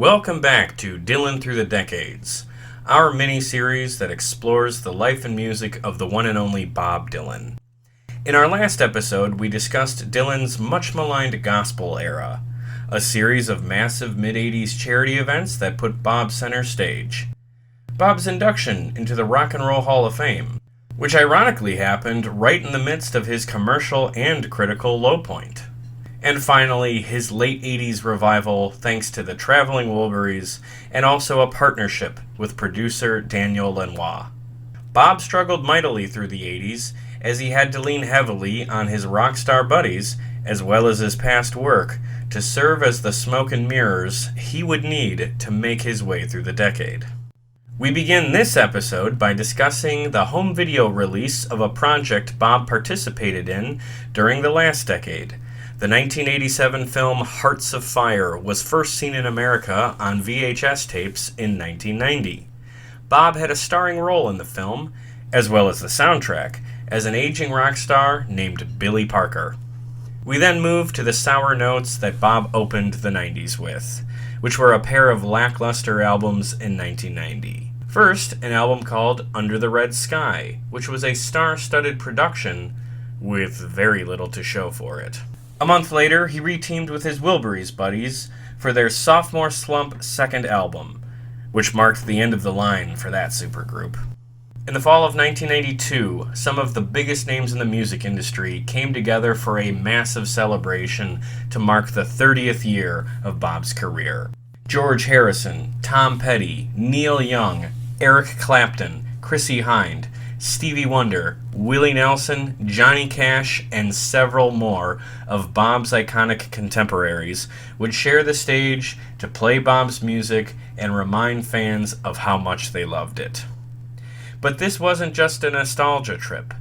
Welcome back to Dylan Through the Decades, our mini-series that explores the life and music of the one and only Bob Dylan. In our last episode, we discussed Dylan's much-maligned gospel era, a series of massive mid-80s charity events that put Bob center stage. Bob's induction into the Rock and Roll Hall of Fame, which ironically happened right in the midst of his commercial and critical low point. And finally, his late 80s revival thanks to the Traveling Wilburys and also a partnership with producer Daniel Lanois. Bob struggled mightily through the 80s as he had to lean heavily on his rock star buddies as well as his past work to serve as the smoke and mirrors he would need to make his way through the decade. We begin this episode by discussing the home video release of a project Bob participated in during the last decade. The 1987 film Hearts of Fire was first seen in America on VHS tapes in 1990. Bob had a starring role in the film, as well as the soundtrack, as an aging rock star named Billy Parker. We then move to the sour notes that Bob opened the 90s with, which were a pair of lackluster albums in 1990. First, an album called Under the Red Sky, which was a star-studded production with very little to show for it. A month later, he re-teamed with his Wilburys buddies for their Sophomore Slump second album, which marked the end of the line for that supergroup. In the fall of 1992, some of the biggest names in the music industry came together for a massive celebration to mark the 30th year of Bob's career. George Harrison, Tom Petty, Neil Young, Eric Clapton, Chrissie Hynde, Stevie Wonder, Willie Nelson, Johnny Cash, and several more of Bob's iconic contemporaries would share the stage to play Bob's music and remind fans of how much they loved it. But this wasn't just a nostalgia trip.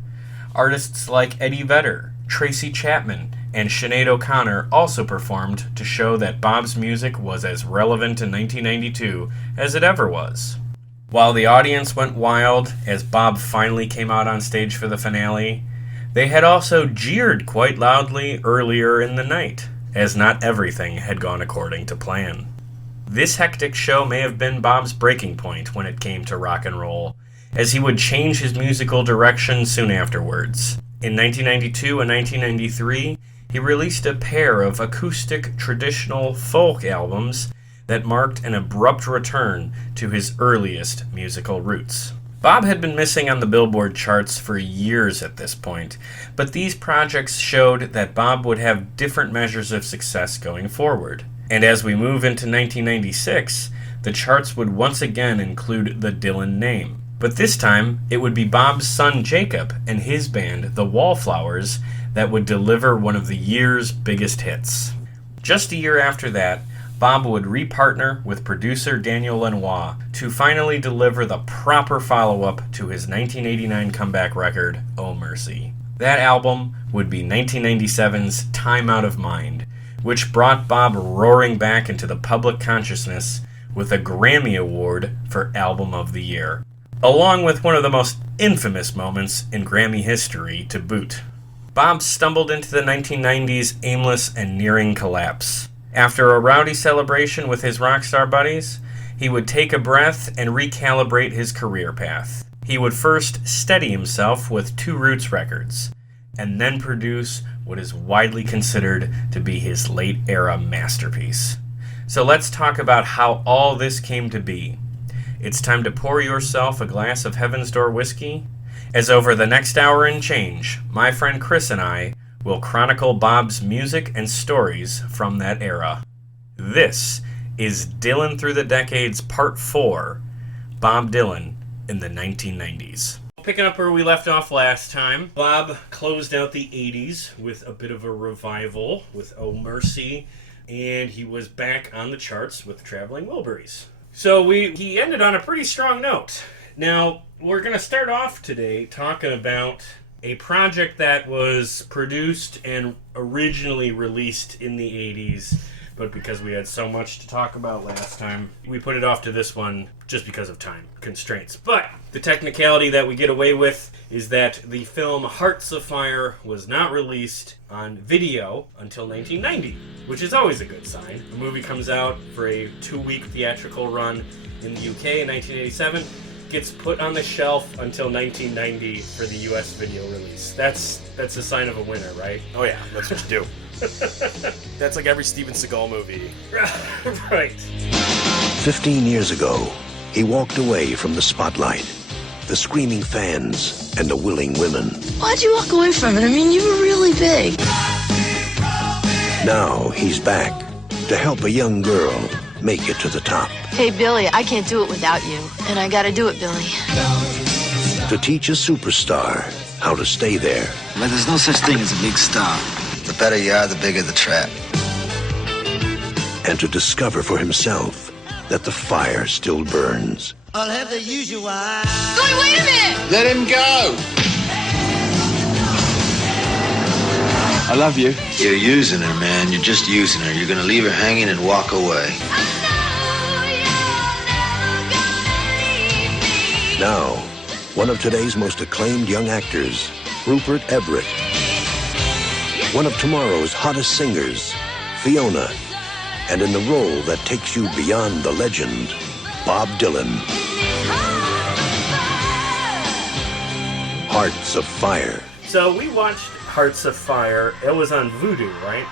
Artists like Eddie Vedder, Tracy Chapman, and Sinead O'Connor also performed to show that Bob's music was as relevant in 1992 as it ever was. While the audience went wild as Bob finally came out on stage for the finale, they had also jeered quite loudly earlier in the night, as not everything had gone according to plan. This hectic show may have been Bob's breaking point when it came to rock and roll, as he would change his musical direction soon afterwards. In 1992 and 1993, he released a pair of acoustic traditional folk albums that marked an abrupt return to his earliest musical roots. Bob had been missing on the Billboard charts for years at this point, but these projects showed that Bob would have different measures of success going forward. And as we move into 1996, the charts would once again include the Dylan name. But this time, it would be Bob's son Jacob and his band, the Wallflowers, that would deliver one of the year's biggest hits. Just a year after that, Bob would re-partner with producer Daniel Lanois to finally deliver the proper follow-up to his 1989 comeback record, Oh Mercy. That album would be 1997's Time Out of Mind, which brought Bob roaring back into the public consciousness with a Grammy Award for Album of the Year, along with one of the most infamous moments in Grammy history to boot. Bob stumbled into the 1990s aimless and nearing collapse. After a rowdy celebration with his rock star buddies, he would take a breath and recalibrate his career path. He would first steady himself with Two Roots records, and then produce what is widely considered to be his late-era masterpiece. So let's talk about how all this came to be. It's time to pour yourself a glass of Heaven's Door whiskey, as over the next hour and change, my friend Chris and I will chronicle Bob's music and stories from that era. This is Dylan Through the Decades Part 4, Bob Dylan in the 1990s. Picking up where we left off last time, Bob closed out the 80s with a bit of a revival with Oh Mercy, and he was back on the charts with Traveling Wilburys. So he ended on a pretty strong note. Now, we're going to start off today talking about a project that was produced and originally released in the 80s but because we had so much to talk about last time, we put it off to this one just because of time constraints. But the technicality that we get away with is that the film Hearts of Fire was not released on video until 1990, which is always a good sign. The movie comes out for a 2-week theatrical run in the UK in 1987, gets put on the shelf until 1990 for the US video release. That's a sign of a winner, right? Oh yeah, that's what you do. That's like every Steven Seagal movie. Right. 15 years ago, he walked away from the spotlight, the screaming fans, and the willing women. Why'd you walk away from it? I mean, you were really big. Now he's back to help a young girl make it to the top. Hey, Billy, I can't do it without you. And I gotta do it, Billy. To teach a superstar how to stay there. But there's no such thing as a big star. The better you are, the bigger the trap. And to discover for himself that the fire still burns. I'll have the usual. Billy, wait a minute! Let him go! I love you. You're using her, man. You're just using her. You're gonna leave her hanging and walk away. Now, one of today's most acclaimed young actors, Rupert Everett. One of tomorrow's hottest singers, Fiona. And in the role that takes you beyond the legend, Bob Dylan. Hearts of Fire. So we watched Hearts of Fire. It was on Vudu, right?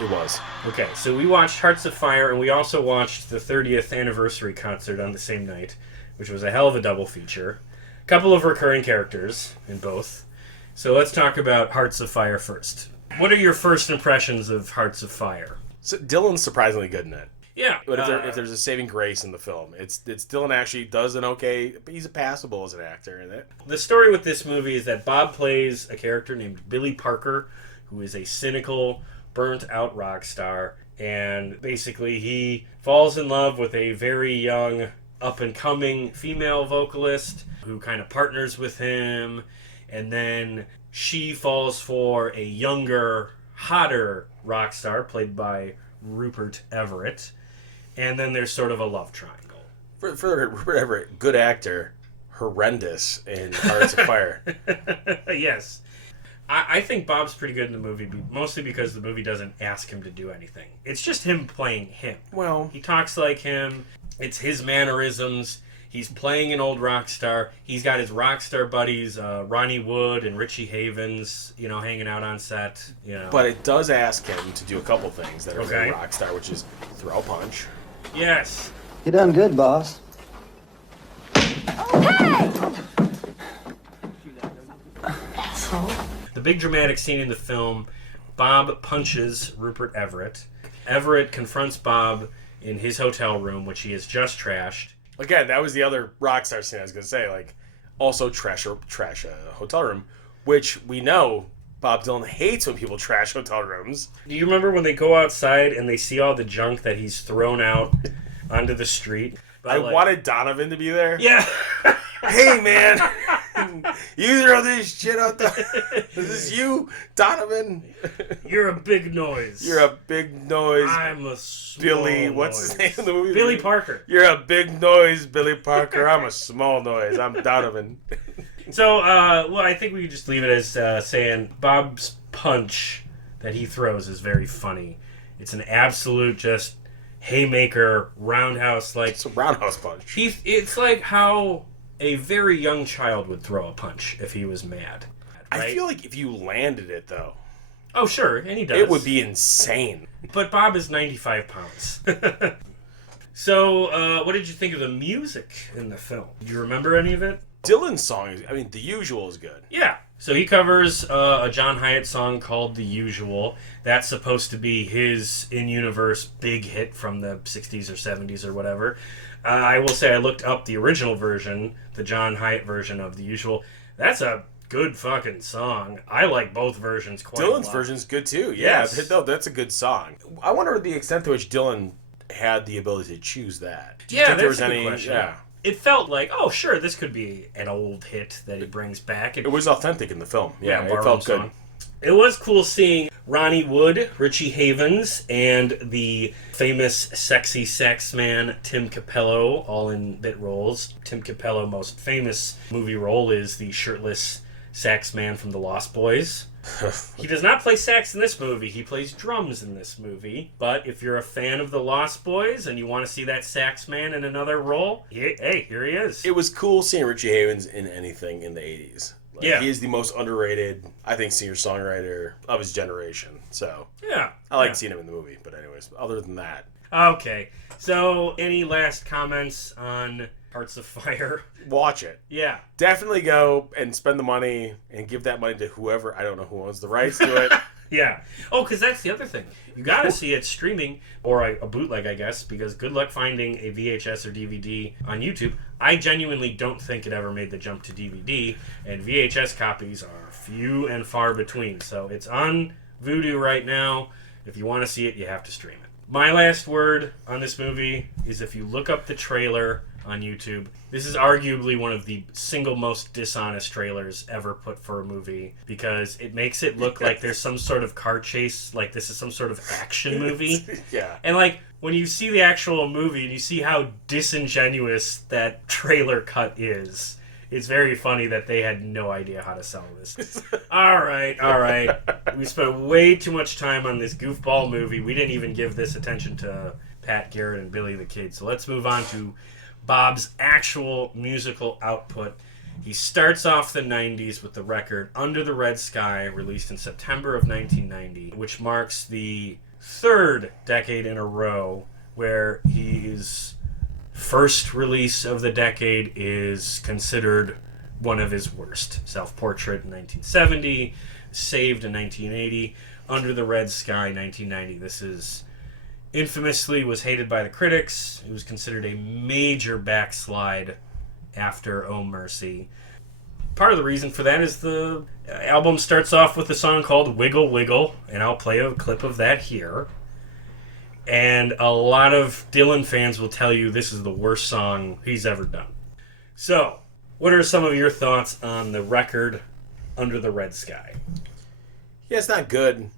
It was. Okay, so we watched Hearts of Fire, and we also watched the 30th anniversary concert on the same night, which was a hell of a double feature. A couple of recurring characters in both. So let's talk about Hearts of Fire first. What are your first impressions of Hearts of Fire? So Dylan's surprisingly good in it. Yeah. But if there's a saving grace in the film, it's Dylan actually does an okay, but he's passable as an actor in it. The story with this movie is that Bob plays a character named Billy Parker, who is a cynical, burnt-out rock star, and basically he falls in love with a very young, up-and-coming female vocalist who kind of partners with him, and then she falls for a younger, hotter rock star played by Rupert Everett, and then there's sort of a love triangle. For Rupert Everett, good actor, horrendous in Hearts of Fire. Yes. I think Bob's pretty good in the movie, mostly because the movie doesn't ask him to do anything. It's just him playing him. Well, he talks like him. It's his mannerisms. He's playing an old rock star. He's got his rock star buddies, Ronnie Wood and Richie Havens, hanging out on set. But it does ask him to do a couple things that are Okay. very rock star, which is throw a punch. Yes. You done good, boss. The big dramatic scene in the film, Bob punches Rupert Everett. Everett confronts Bob in his hotel room, which he has just trashed. Again, that was the other rock star scene I was going to say. Like, also trash a hotel room, which we know Bob Dylan hates when people trash hotel rooms. Do you remember when they go outside and they see all the junk that he's thrown out onto the street? I wanted Donovan to be there. Yeah. Hey, man. You throw this shit out there. This is you, Donovan. You're a big noise. You're a big noise. I'm a small Billy. What's his name in the movie? Billy Parker. You're a big noise, Billy Parker. I'm a small noise. I'm Donovan. So, I think we could just leave it as saying Bob's punch that he throws is very funny. It's an absolute just haymaker, roundhouse. Like It's a roundhouse punch. It's like how a very young child would throw a punch if he was mad. Right? I feel like if you landed it, though, Oh, sure, and he does. it would be insane. But Bob is 95 pounds. So, what did you think of the music in the film? Did you remember any of it? Dylan's song, I mean, The Usual is good. Yeah. So he covers a John Hyatt song called The Usual. That's supposed to be his in-universe big hit from the 60s or 70s or whatever. I will say I looked up the original version, the John Hyatt version of The Usual. That's a good fucking song. I like both versions quite a lot. Dylan's version's good too. Yeah, Yes. no, that's a good song. I wonder the extent to which Dylan had the ability to choose that. Do you Yeah, think there that's was a good any? question. Yeah, It felt like, oh, sure, this could be an old hit that he brings back. it was authentic in the film. Yeah, it borrowed felt good. song. It was cool seeing Ronnie Wood, Richie Havens, and the famous sexy sax man Tim Capello, all in bit roles. Tim Capello's most famous movie role is the shirtless sax man from The Lost Boys. He does not play sax in this movie. He plays drums in this movie. But if you're a fan of The Lost Boys and you want to see that sax man in another role, hey, here he is. It was cool seeing Richie Havens in anything in the 80s. Yeah. He is the most underrated, I think, singer-songwriter of his generation. So, yeah. I like seeing him in the movie. But anyways, other than that. Okay. So, any last comments on Hearts of Fire? Watch it. Yeah. Definitely go and spend the money and give that money to whoever, I don't know who owns the rights to it. Yeah. Oh, because that's the other thing. You got to see it streaming, or a bootleg, I guess, because good luck finding a VHS or DVD on YouTube. I genuinely don't think it ever made the jump to DVD, and VHS copies are few and far between. So it's on Vudu right now. If you want to see it, you have to stream it. My last word on this movie is if you look up the trailer on YouTube, this is arguably one of the single most dishonest trailers ever put for a movie, because it makes it look like there's some sort of car chase, like this is some sort of action movie. Yeah. And like when you see the actual movie and you see how disingenuous that trailer cut is, it's very funny that they had no idea how to sell this. All right. We spent way too much time on this goofball movie. We didn't even give this attention to Pat Garrett and Billy the Kid. So let's move on to Bob's actual musical output. He starts off the 90s with the record Under the Red Sky, released in September of 1990, which marks the third decade in a row where his first release of the decade is considered one of his worst. Self-Portrait in 1970, Saved in 1980, Under the Red Sky 1990. This is infamously was hated by the critics. It was considered a major backslide after Oh Mercy. Part of the reason for that is the album starts off with a song called Wiggle Wiggle, and I'll play a clip of that here. And a lot of Dylan fans will tell you this is the worst song he's ever done. So, what are some of your thoughts on the record Under the Red Sky? Yeah, it's not good.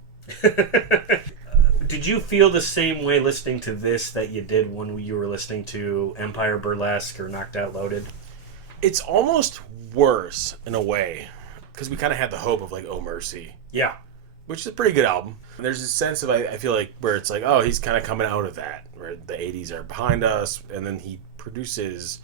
Did you feel the same way listening to this that you did when you were listening to Empire Burlesque or Knocked Out Loaded? It's almost worse in a way, because we kind of had the hope of like Oh Mercy. Yeah. Which is a pretty good album. There's a sense of, I feel like, where it's like, oh, he's kind of coming out of that, where the 80s are behind us, and then he produces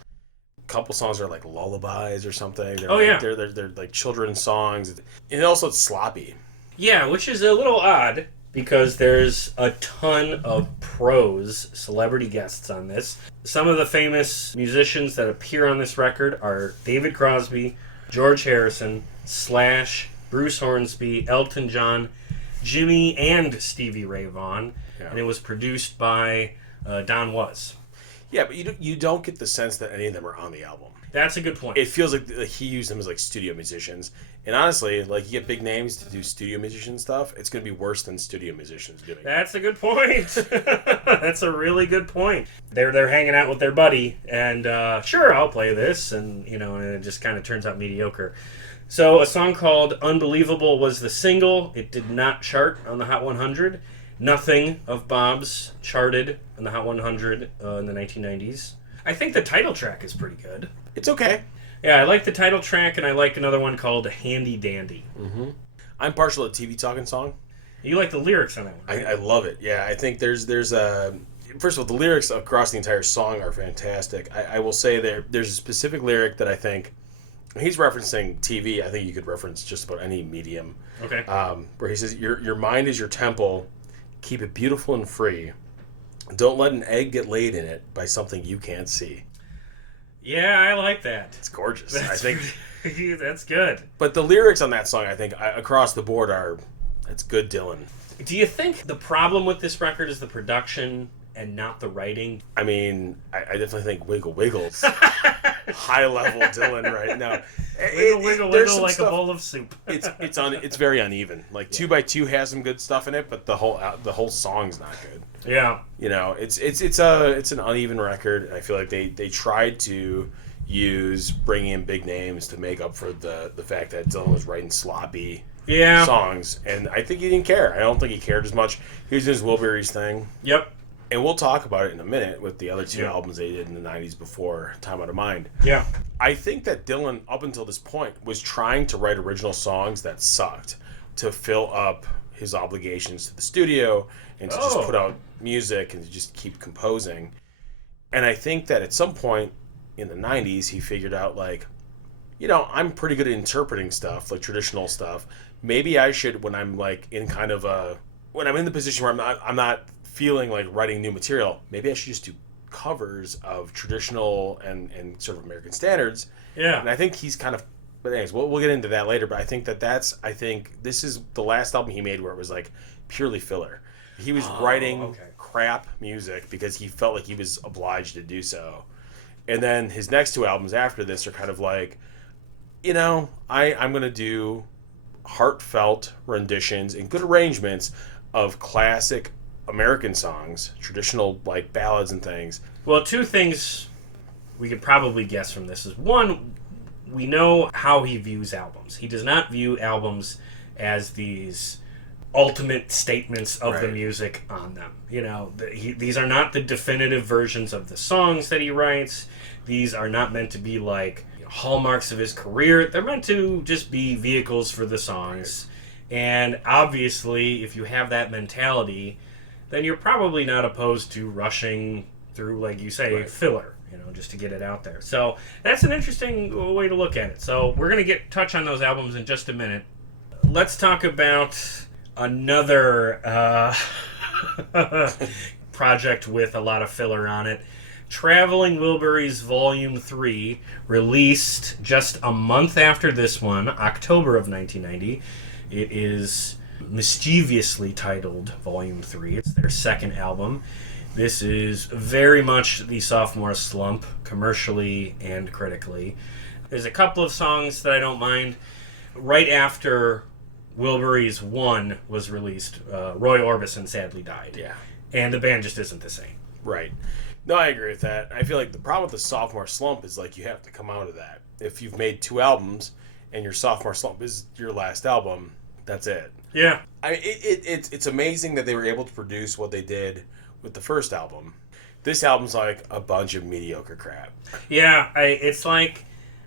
a couple songs that are like lullabies or something. They're like children's songs. And also it's sloppy. Yeah, which is a little odd, because there's a ton of pros, celebrity guests on this. Some of the famous musicians that appear on this record are David Crosby, George Harrison, Slash, Bruce Hornsby, Elton John, Jimmy, and Stevie Ray Vaughan. Yeah. And it was produced by Don Was. Yeah, but you don't get the sense that any of them are on the album. That's a good point. It feels like he used them as like studio musicians. And honestly, like, you get big names to do studio musician stuff, it's going to be worse than studio musicians doing it. That's a good point. That's a really good point. They're hanging out with their buddy, and sure, I'll play this, and and it just kind of turns out mediocre. So a song called Unbelievable was the single. It did not chart on the Hot 100. Nothing of Bob's charted on the Hot 100 in the 1990s. I think the title track is pretty good. It's okay. Yeah, I like the title track, and I like another one called Handy Dandy. Mm-hmm. I'm partial to TV Talking Song. You like the lyrics on that one, right? I love it. Yeah, I think there's a... First of all, the lyrics across the entire song are fantastic. I will say there's a specific lyric that I think... He's referencing TV. I think you could reference just about any medium. Okay. Where he says, your mind is your temple. Keep it beautiful and free. Don't let an egg get laid in it by something you can't see. Yeah, I like that. It's gorgeous. That's I think that's good. But the lyrics on that song, I think, across the board that's good Dylan. Do you think the problem with this record is the production and not the writing? I mean, I definitely think Wiggle Wiggle's high level Dylan right now. Wiggle like stuff, a bowl of soup. It's very uneven. Like 2x2 has some good stuff in it, but the whole song's not good. Yeah. It's an uneven record. I feel like they tried to bring in big names to make up for the fact that Dylan was writing sloppy songs, and I think he didn't care. I don't think he cared as much. He was doing his Wilburys thing. Yep. And we'll talk about it in a minute with the other two albums they did in the 90s before Time Out of Mind. Yeah. I think that Dylan, up until this point, was trying to write original songs that sucked to fill up his obligations to the studio and to just put out music and to just keep composing. And I think that at some point in the 90s, he figured out, like, you know, I'm pretty good at interpreting stuff, like traditional stuff. Maybe I should, when I'm like in kind of a, when I'm in the position where I'm not feeling like writing new material, maybe I should just do covers of traditional and sort of American standards. Yeah. And I think he's kind of, but anyways, we'll get into that later. But I think I think this is the last album he made where it was like purely filler. He was writing crap music because he felt like he was obliged to do so. And then his next two albums after this are kind of like, you know, I'm going to do heartfelt renditions and good arrangements of classic American songs, traditional like ballads and things. Well, two things we could probably guess from this is, one, we know how he views albums. He does not view albums as these ultimate statements of the music on them. You know, these are not the definitive versions of the songs that he writes. These are not meant to be like hallmarks of his career. They're meant to just be vehicles for the songs. Right. And obviously, if you have that mentality, then you're probably not opposed to rushing through, like you say, filler, you know, just to get it out there. So that's an interesting way to look at it. So we're going to touch on those albums in just a minute. Let's talk about another project with a lot of filler on it. Traveling Wilburys Volume 3, released just a month after this one, October of 1990. It is mischievously titled Volume 3. It's their second album. This is very much the sophomore slump, commercially and critically. There's a couple of songs that I don't mind. Right after Wilburys 1 was released, Roy Orbison sadly died. Yeah. And the band just isn't the same. Right. No, I agree with that. I feel like the problem with the sophomore slump is like you have to come out of that. If you've made 2 albums and your sophomore slump is your last album, that's it. Yeah. It's amazing that they were able to produce what they did with the first album. This album's like a bunch of mediocre crap. Yeah, it's like,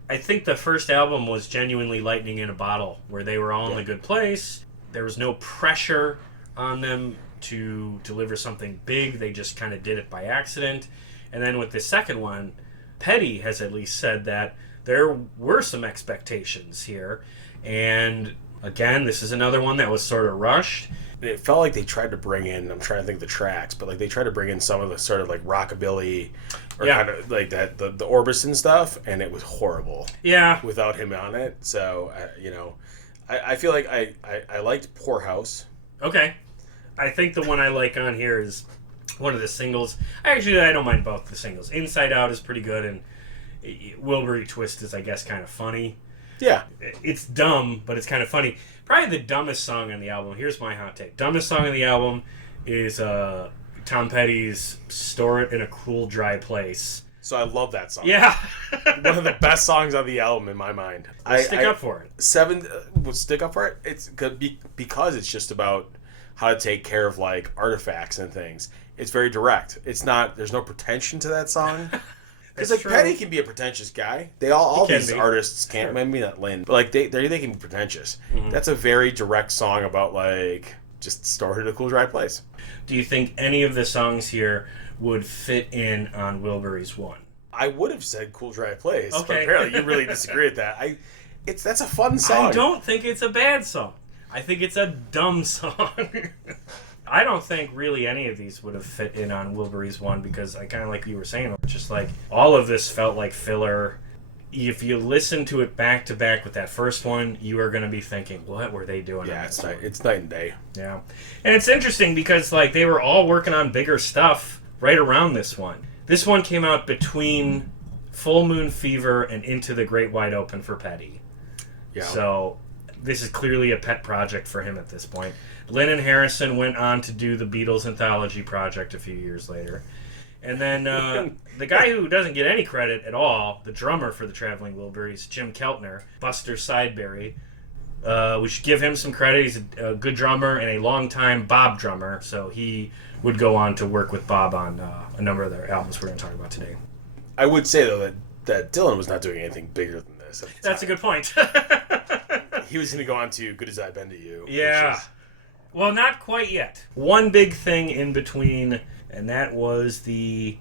I think the first album was genuinely lightning in a bottle, where they were all in a good place. There was no pressure on them to deliver something big. They just kind of did it by accident. And then with the second one, Petty has at least said that there were some expectations here. And again, this is another one that was sort of rushed. It felt like they tried to bring in, I'm trying to think of the tracks, but like they tried to bring in some of the sort of like rockabilly or kind of like that, the Orbison stuff, and it was horrible. Yeah. Without him on it. So, you know, I feel like I liked Poorhouse. Okay. I think the one I like on here is one of the singles. I don't mind both the singles. Inside Out is pretty good, and Wilbury Twist is, I guess, kind of funny. Yeah. It's dumb, but it's kind of funny. Probably the dumbest song on the album. Here's my hot take. Dumbest song on the album is Tom Petty's Store It in a Cool, Dry Place. So I love that song. Yeah. One of the best songs on the album in my mind. Stick up for it. Stick up for it? It's good because it's just about how to take care of like artifacts and things. It's very direct. It's not, there's no pretension to that song. Because like true. Petty can be a pretentious guy. They all these artists can't. Sure. Maybe not Lynn, but like they can be pretentious. Mm-hmm. That's a very direct song about like just store it in a cool, dry place. Do you think any of the songs here would fit in on Wilburys 1? I would have said Cool, Dry Place. Okay. But apparently you really disagree with that. That's a fun song. I don't think it's a bad song. I think it's a dumb song. I don't think really any of these would have fit in on Wilburys 1 because I kind of like you were saying, just like all of this felt like filler. If you listen to it back to back with that first one, you are going to be thinking, what were they doing? Yeah, it's night and day. Yeah. And it's interesting because like they were all working on bigger stuff right around this one. This one came out between Full Moon Fever and Into the Great Wide Open for Petty. Yeah. So this is clearly a pet project for him at this point. Lennon Harrison went on to do the Beatles Anthology project a few years later. And then the guy who doesn't get any credit at all, the drummer for the Traveling Wilburys, Jim Keltner, Buster Sideberry, We should give him some credit. He's a good drummer and a longtime Bob drummer, so he would go on to work with Bob on a number of their albums we're going to talk about today. I would say, though, that Dylan was not doing anything bigger than this. That's a good point. He was going to go on to Good As I've Been to You. Yeah. Well, not quite yet. One big thing in between, and that was the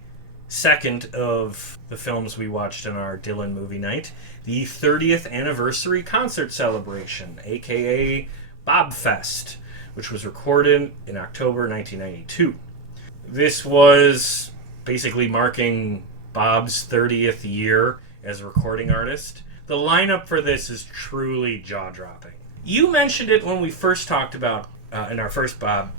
second of the films we watched in our Dylan movie night, the 30th anniversary concert celebration, aka Bob Fest, which was recorded in October 1992. This was basically marking Bob's 30th year as a recording artist. The lineup for this is truly jaw-dropping. You mentioned it when we first talked about in our first Bob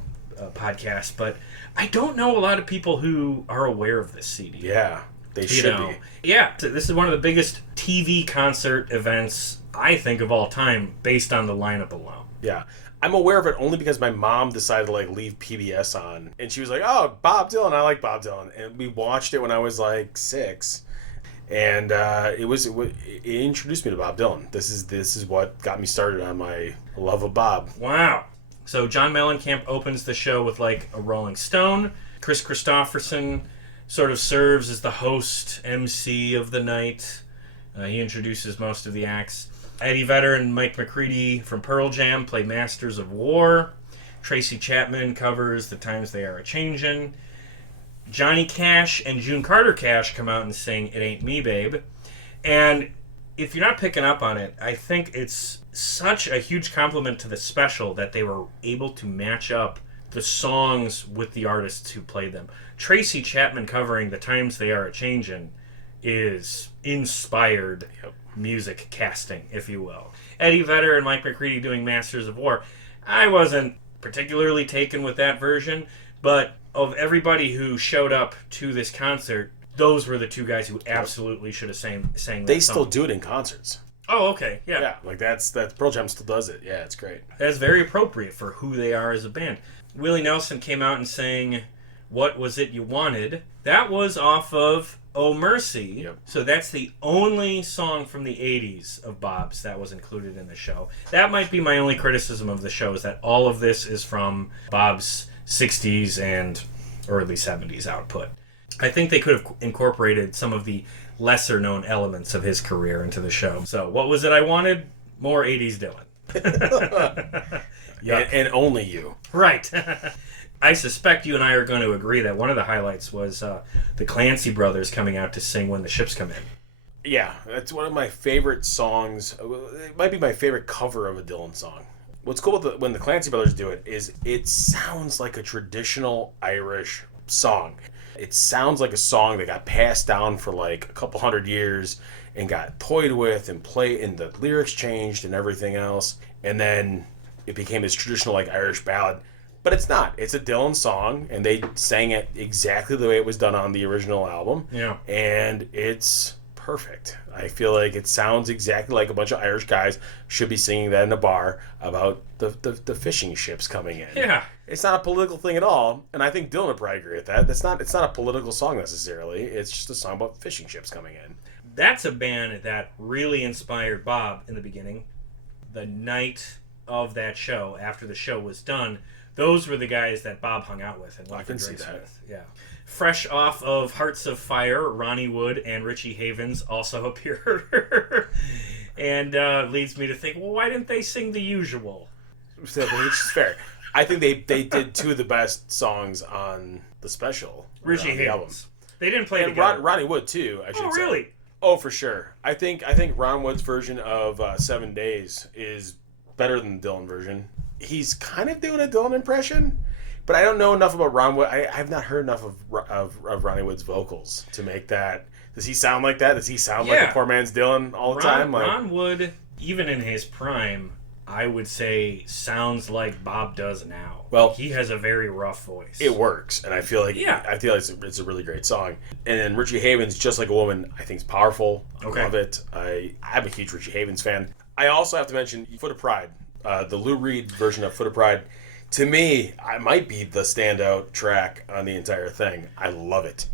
podcast, but I don't know a lot of people who are aware of this CD. Yeah, they should be. Yeah, this is one of the biggest TV concert events, I think, of all time, based on the lineup alone. Yeah. I'm aware of it only because my mom decided to leave PBS on, and she was like, "Oh, Bob Dylan, I like Bob Dylan," and we watched it when I was 6, and it introduced me to Bob Dylan. This is what got me started on my love of Bob. Wow. So John Mellencamp opens the show with a Rolling Stone. Chris Christopherson sort of serves as the host MC of the night. He introduces most of the acts. Eddie Vedder and Mike McCready from Pearl Jam play Masters of War. Tracy Chapman covers The Times They Are A-Changin'. Johnny Cash and June Carter Cash come out and sing It Ain't Me, Babe. And if you're not picking up on it, I think it's such a huge compliment to the special that they were able to match up the songs with the artists who played them. Tracy Chapman covering The Times They Are A-Changin' is inspired music casting, if you will. Eddie Vedder and Mike McCready doing Masters of War. I wasn't particularly taken with that version, but of everybody who showed up to this concert, those were the two guys who absolutely should have sang that song. They still do it in concerts. Oh, okay, yeah. Yeah, that's Pearl Jam still does it. Yeah, it's great. That's very appropriate for who they are as a band. Willie Nelson came out and sang What Was It You Wanted? That was off of Oh Mercy. Yep. So that's the only song from the 80s of Bob's that was included in the show. That might be my only criticism of the show, is that all of this is from Bob's 60s and early 70s output. I think they could have incorporated some of the lesser known elements of his career into the show. So what was it I wanted? More 80s Dylan. Yeah, and only you. Right. I suspect you and I are going to agree that one of the highlights was the Clancy brothers coming out to sing When the Ships Come In. Yeah, that's one of my favorite songs. It might be my favorite cover of a Dylan song. What's cool with when the Clancy brothers do it is it sounds like a traditional Irish song. It sounds like a song that got passed down for a couple hundred years and got toyed with and played, and the lyrics changed and everything else. And then it became this traditional Irish ballad. But it's not. It's a Dylan song, and they sang it exactly the way it was done on the original album. Yeah. And it's perfect. I feel like it sounds exactly like a bunch of Irish guys should be singing that in a bar about the fishing ships coming in. Yeah. It's not a political thing at all, and I think Dylan would probably agree with that. It's not a political song necessarily. It's just a song about fishing ships coming in. That's a band that really inspired Bob in the beginning. The night of that show, after the show was done, those were the guys that Bob hung out with and went for drinks with. Yeah. Fresh off of Hearts of Fire, Ronnie Wood and Richie Havens also appeared. And leads me to think, well, why didn't they sing The Usual? Which is fair. I think they did two of the best songs on the special. Richie Havens. The album. They didn't play and together. Ronnie Wood too, I should say. Oh, really? Oh, for sure. I think Ron Wood's version of 7 Days is better than the Dylan version. He's kind of doing a Dylan impression, but I don't know enough about Ron Wood. I have not heard enough of Ronnie Wood's vocals to make that. Does he sound like that? Does he sound like a poor man's Dylan all the time? Ron Wood, even in his prime, I would say sounds like Bob does now. Well, he has a very rough voice. It works, and I feel like it's a really great song. And then Richie Havens, Just Like a Woman, I think is powerful. Okay. I love it. I'm a huge Richie Havens fan. I also have to mention Foot of Pride. The Lou Reed version of Foot of Pride, to me, I might be the standout track on the entire thing. I love it.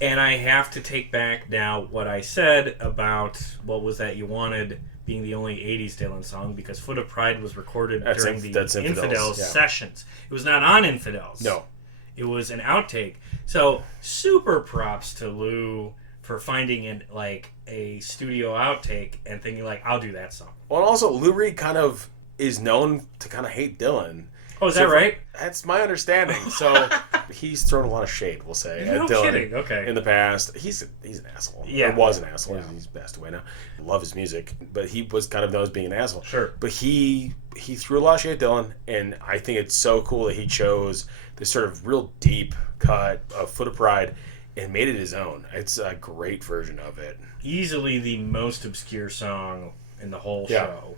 And I have to take back now what I said about What Was That You Wanted being the only 80s Dylan song because Foot of Pride was recorded during the that's Infidels yeah. sessions. It was not on Infidels. No. It was an outtake. So, super props to Lou for finding a studio outtake and thinking, I'll do that song. Well, and also, Lou Reed kind of is known to kind of hate Dylan. Oh, is that right? That's my understanding. So he's thrown a lot of shade, we'll say, No at Dylan kidding. Okay. in the past. He's an asshole. Yeah. Or was an asshole. Yeah. He's passed away now. I love his music, but he was kind of known as being an asshole. Sure. But he threw a lot of shade at Dylan, and I think it's so cool that he chose this sort of real deep cut of Foot of Pride and made it his own. It's a great version of it. Easily the most obscure song in the whole Yeah. show.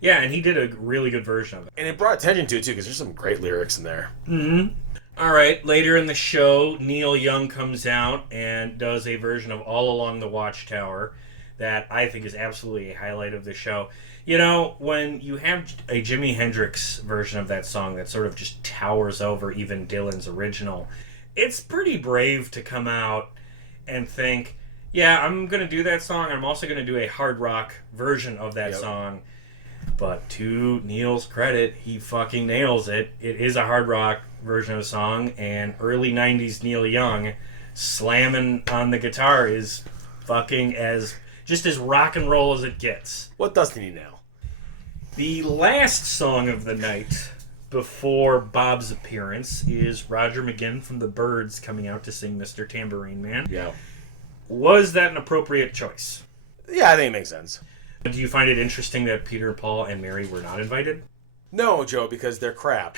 Yeah, and he did a really good version of it. And it brought attention to it, too, because there's some great lyrics in there. Mm-hmm. All right, later in the show, Neil Young comes out and does a version of All Along the Watchtower that I think is absolutely a highlight of the show. You know, when you have a Jimi Hendrix version of that song that sort of just towers over even Dylan's original, it's pretty brave to come out and think, yeah, I'm going to do that song. I'm also going to do a hard rock version of that song. But to Neil's credit, he fucking nails it. It is a hard rock version of a song, and early 90s Neil Young slamming on the guitar is fucking just as rock and roll as it gets. What doesn't he nail? The last song of the night before Bob's appearance is Roger Mcginn from the Byrds coming out to sing Mr. Tambourine Man. Yeah. Was that an appropriate choice? Yeah, I think it makes sense. Do you find it interesting that Peter, Paul, and Mary were not invited? No, Joe, because they're crap.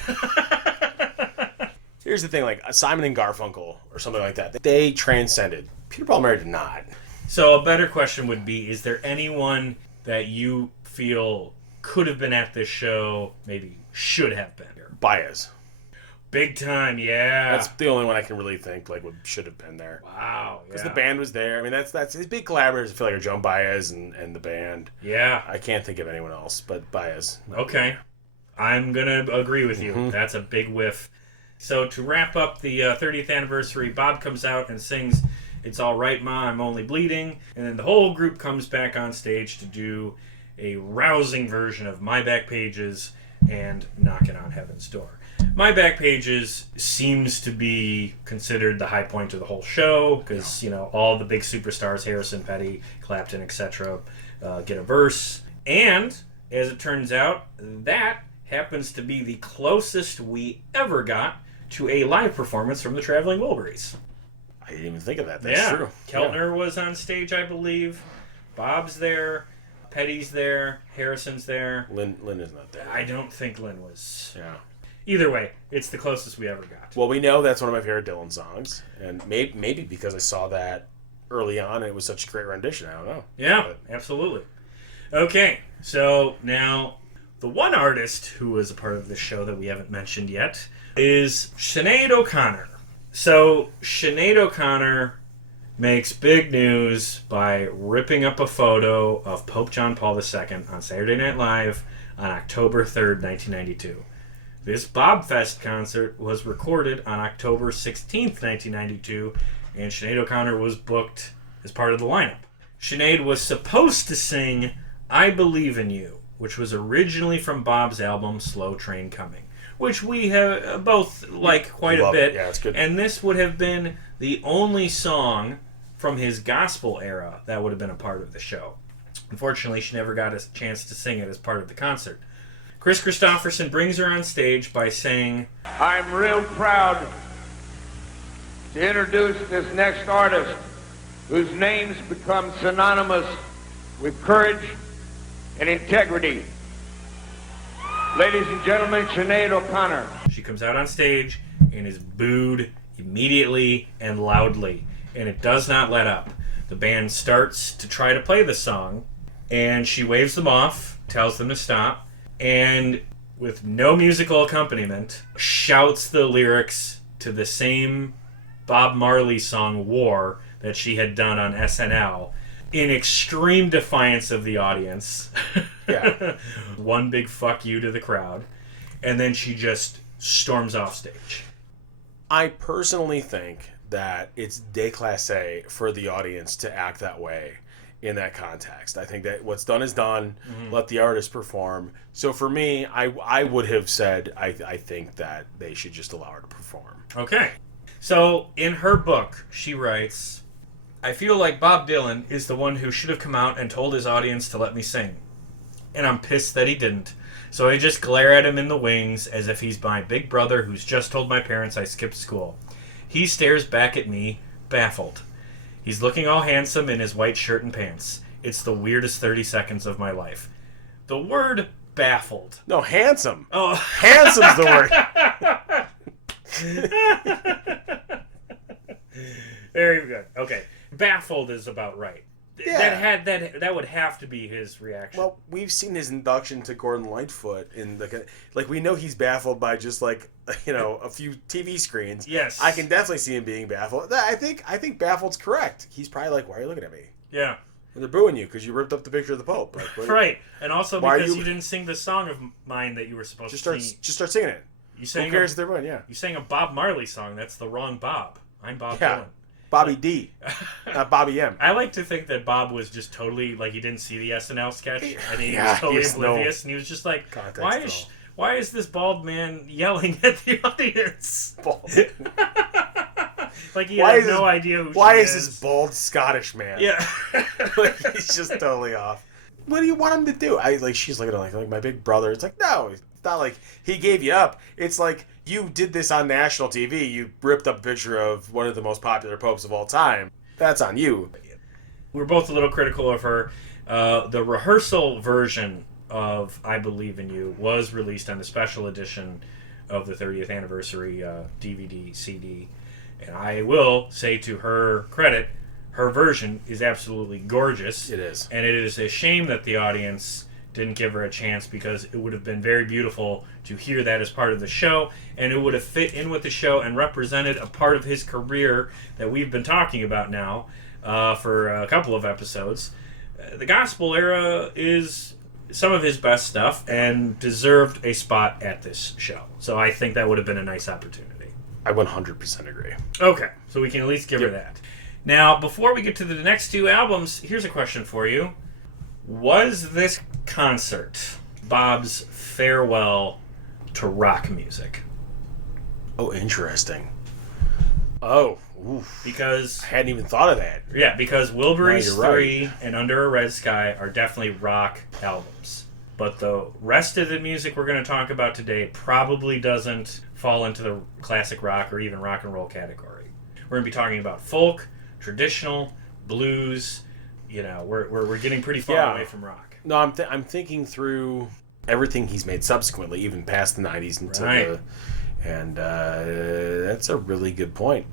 Here's the thing, like Simon and Garfunkel or something like that, they transcended. Peter, Paul, and Mary did not. So a better question would be, is there anyone that you feel could have been at this show, maybe should have been here? Baez. Big time, yeah. That's the only one I can really think what should have been there. Wow, because the band was there. I mean, that's his big collaborators. I feel like are Joan Baez and the band. Yeah. I can't think of anyone else but Baez. Okay. I'm going to agree with you. Mm-hmm. That's a big whiff. So to wrap up the 30th anniversary, Bob comes out and sings It's All Right, Ma, I'm Only Bleeding. And then the whole group comes back on stage to do a rousing version of My Back Pages and Knockin' on Heaven's Door. My Back Pages seems to be considered the high point of the whole show because, all the big superstars, Harrison, Petty, Clapton, etc., get a verse. And, as it turns out, that happens to be the closest we ever got to a live performance from the Traveling Wilburys. I didn't even think of that. That's true. Keltner was on stage, I believe. Bob's there. Petty's there. Harrison's there. Lynn is not there. I don't think Lynn was. Yeah. Either way, it's the closest we ever got. Well, we know that's one of my favorite Dylan songs, and maybe because I saw that early on and it was such a great rendition. I don't know. Yeah, absolutely. Okay, so now the one artist who was a part of this show that we haven't mentioned yet is Sinead O'Connor. So Sinead O'Connor makes big news by ripping up a photo of Pope John Paul II on Saturday Night Live on October 3rd, 1992. This Bobfest concert was recorded on October 16th, 1992, and Sinead O'Connor was booked as part of the lineup. Sinead was supposed to sing I Believe in You, which was originally from Bob's album Slow Train Coming, which we have both like quite a bit. Yeah, it's good. And this would have been the only song from his gospel era that would have been a part of the show. Unfortunately, she never got a chance to sing it as part of the concert. Chris Christopherson brings her on stage by saying, I'm real proud to introduce this next artist whose name's become synonymous with courage and integrity. Ladies and gentlemen, Sinead O'Connor. She comes out on stage and is booed immediately and loudly, and it does not let up. The band starts to try to play the song, and she waves them off, tells them to stop, and with no musical accompaniment, shouts the lyrics to the same Bob Marley song War that she had done on SNL in extreme defiance of the audience. Yeah. One big fuck you to the crowd. And then she just storms off stage. I personally think that it's déclassé for the audience to act that way in that context. I think that what's done is done. Let the artist perform. So for me, I would have said I think that they should just allow her to perform. Okay. So in her book, she writes, I feel like Bob Dylan is the one who should have come out and told his audience to let me sing. And I'm pissed that he didn't. So I just glare at him in the wings as if he's my big brother who's just told my parents I skipped school. He stares back at me, baffled. He's looking all handsome in his white shirt and pants. It's the weirdest 30 seconds of my life. The word baffled. No, handsome. Oh. Handsome's the word. Very good. Okay. Baffled is about right. Yeah. That would have to be his reaction. Well, we've seen his induction to Gordon Lightfoot in the we know he's baffled by just a few TV screens. Yes. I can definitely see him being baffled. I think baffled's correct. He's probably like, why are you looking at me? Yeah. And they're booing you because you ripped up the picture of the Pope. Like, right. And also because you didn't sing the song of mine that you were supposed to sing. Just start singing it. Who cares if they're booing? Yeah. You sang a Bob Marley song. That's the wrong Bob. I'm Bob Dylan. Bobby D, not Bobby M. I like to think that Bob was just totally he didn't see the SNL sketch and he was totally oblivious and he was just like, why is this bald man yelling at the audience? He had no idea who she is. Why is this bald Scottish man? Yeah. He's just totally off. What do you want him to do? She's looking at like my big brother. It's like, no, it's not like he gave you up. It's like you did this on national TV. You ripped up a picture of one of the most popular popes of all time. That's on you. We're both a little critical of her. The rehearsal version of I Believe in You was released on the special edition of the 30th anniversary DVD, CD. And I will say to her credit, her version is absolutely gorgeous. It is. And it is a shame that the audience didn't give her a chance because it would have been very beautiful to hear that as part of the show, and it would have fit in with the show and represented a part of his career that we've been talking about now for a couple of episodes. The gospel era is some of his best stuff and deserved a spot at this show. So I think that would have been a nice opportunity. I 100% agree. Okay, so we can at least give her that. Now, before we get to the next two albums, here's a question for you. Was this concert Bob's farewell to rock music? Oh, interesting. Oh, oof. Because I hadn't even thought of that. Yeah, because Wilburys 3 right. and Under a Red Sky are definitely rock albums. But the rest of the music we're going to talk about today probably doesn't fall into the classic rock or even rock and roll category. We're going to be talking about folk, traditional, blues. We're getting pretty far away from rock. No, I'm thinking through everything he's made subsequently, even past the 90s into and that's a really good point.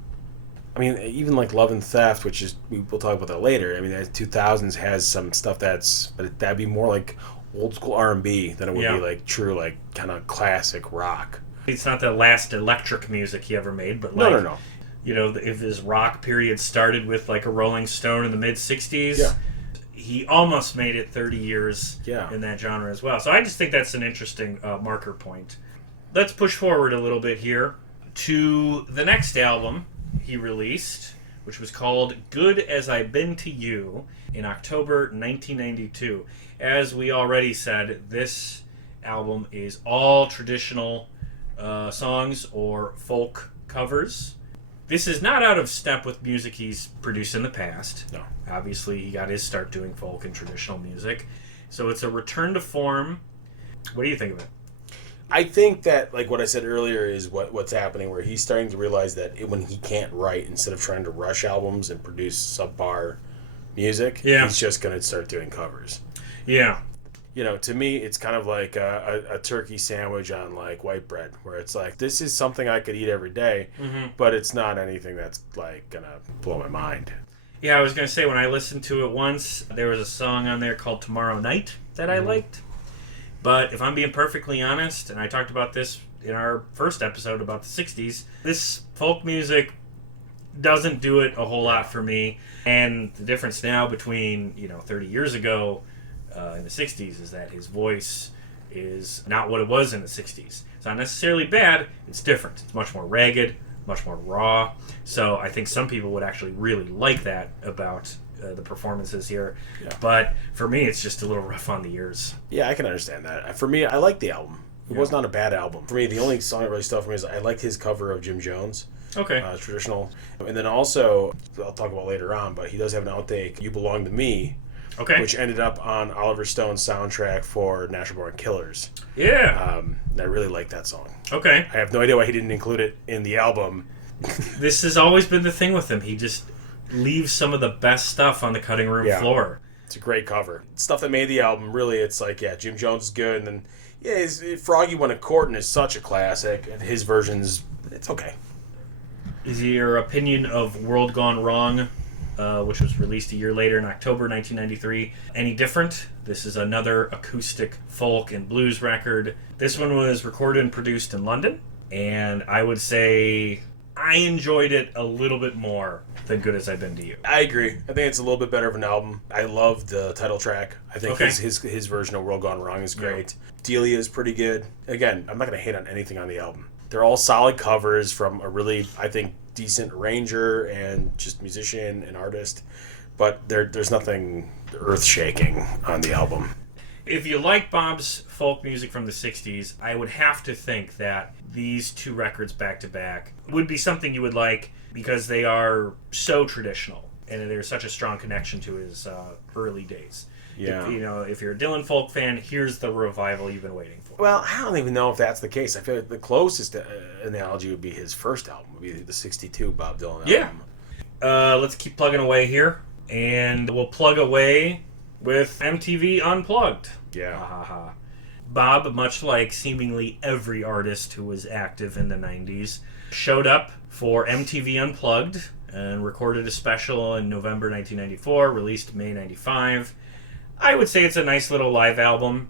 I mean, even like Love and Theft, which is we'll talk about that later. I mean, the 2000s has some stuff but that'd be more like old school R&B than it would be like true like kind of classic rock. It's not the last electric music he ever made, but no. If his rock period started with like a Rolling Stone in the mid 60s, he almost made it 30 years in that genre as well. So I just think that's an interesting marker point. Let's push forward a little bit here to the next album he released, which was called Good As I've Been to You in October 1992. As we already said, this album is all traditional songs or folk covers. This is not out of step with music he's produced in the past. No. Obviously, he got his start doing folk and traditional music. So it's a return to form. What do you think of it? I think that, like what I said earlier, is what's happening, where he's starting to realize that when he can't write, instead of trying to rush albums and produce subpar music, he's just going to start doing covers. Yeah. To me, it's kind of like a turkey sandwich on like white bread, where it's like, this is something I could eat every day, but it's not anything that's like gonna blow my mind. Yeah, I was gonna say, when I listened to it once, there was a song on there called Tomorrow Night that I liked. But if I'm being perfectly honest, and I talked about this in our first episode about the 60s, this folk music doesn't do it a whole lot for me. And the difference now between 30 years ago in the 60s is that his voice is not what it was in the 60s. It's not necessarily bad, it's different. It's much more ragged, much more raw. So I think some people would actually really like that about the performances here. Yeah. But for me, it's just a little rough on the ears. Yeah, I can understand that. For me, I like the album. It was not a bad album. For me, the only song that really stuck for me is I liked his cover of Jim Jones. Okay. Traditional. And then also, I'll talk about later on, but he does have an outtake, You Belong to Me, Okay. which ended up on Oliver Stone's soundtrack for Natural Born Killers. Yeah. And I really like that song. Okay. I have no idea why he didn't include it in the album. This has always been the thing with him. He just leaves some of the best stuff on the cutting room floor. It's a great cover. Stuff that made the album, really, it's like, Jim Jones is good, and then, Froggy Went a Courtin' is such a classic, and his version's, it's okay. Is your opinion of World Gone Wrong, which was released a year later in October 1993, any different? This is another acoustic folk and blues record. This one was recorded and produced in London, and I would say I enjoyed it a little bit more than Good As I've Been to You. I agree. I think it's a little bit better of an album. I love the title track. I think his version of World Gone Wrong is great. Delia is pretty good. Again, I'm not going to hate on anything on the album. They're all solid covers from a really, I think, decent arranger and just musician and artist. But there's nothing earth-shaking on the album. If you like Bob's folk music from the 60s, I would have to think that these two records back-to-back would be something you would like because they are so traditional and there's such a strong connection to his early days. Yeah. If you're a Dylan folk fan, here's the revival you've been waiting for. Well, I don't even know if that's the case. I feel like the closest analogy would be his first album, would be the 62 Bob Dylan album. Yeah. Let's keep plugging away here, and we'll plug away with MTV Unplugged. Yeah. Bob, much like seemingly every artist who was active in the 90s, showed up for MTV Unplugged and recorded a special in November 1994, released May 95. I would say it's a nice little live album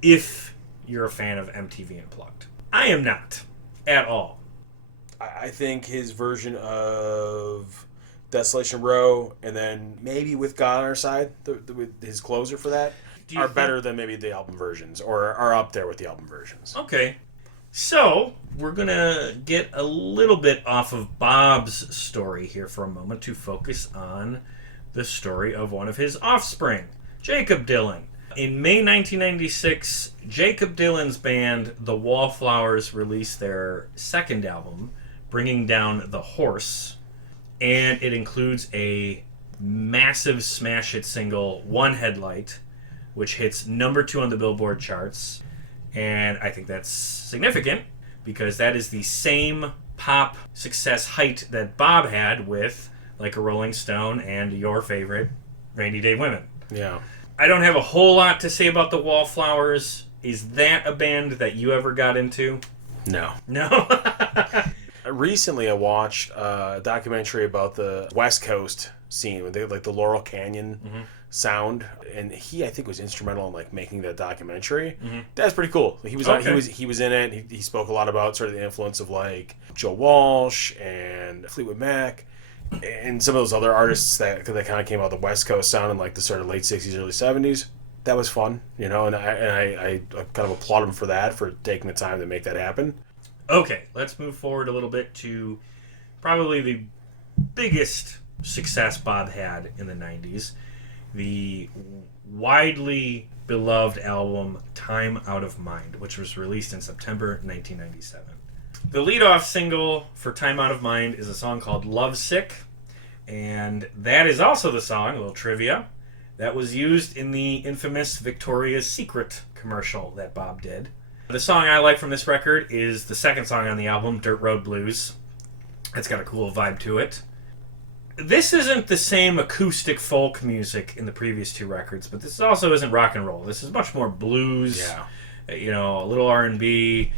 if you're a fan of MTV Unplugged. I am not at all. I think his version of Desolation Row and then maybe With God on Our Side, his closer for that, are better than maybe the album versions, or are up there with the album versions. Okay. So, we're going to get a little bit off of Bob's story here for a moment to focus on the story of one of his offspring, Jacob Dylan. In May 1996, Jacob Dylan's band, The Wallflowers, released their second album, Bringing Down the Horse, and it includes a massive smash hit single, One Headlight, which hits number 2 on the Billboard charts. And I think that's significant because that is the same pop success height that Bob had with Like a Rolling Stone and your favorite, Rainy Day Women. Yeah. I don't have a whole lot to say about the Wallflowers. Is that a band that you ever got into? No. No? Recently, I watched a documentary about the West Coast scene, with like the Laurel Canyon sound, and he, I think, was instrumental in like making that documentary. That's pretty cool. He was he was in it. He spoke a lot about sort of the influence of like Joe Walsh and Fleetwood Mac and some of those other artists that kind of came out of the West Coast sound in like the sort of late 60s, early 70s. That was fun, and I kind of applaud him for that, for taking the time to make that happen. Okay, let's move forward a little bit to probably the biggest success Bob had in the 90s, the widely beloved album Time Out of Mind, which was released in September 1997. The lead-off single for Time Out of Mind is a song called Lovesick, and that is also the song, a little trivia, that was used in the infamous Victoria's Secret commercial that Bob did. The song I like from this record is the second song on the album, Dirt Road Blues. It's got a cool vibe to it. This isn't the same acoustic folk music in the previous two records, but this also isn't rock and roll. This is much more blues, a little R&B.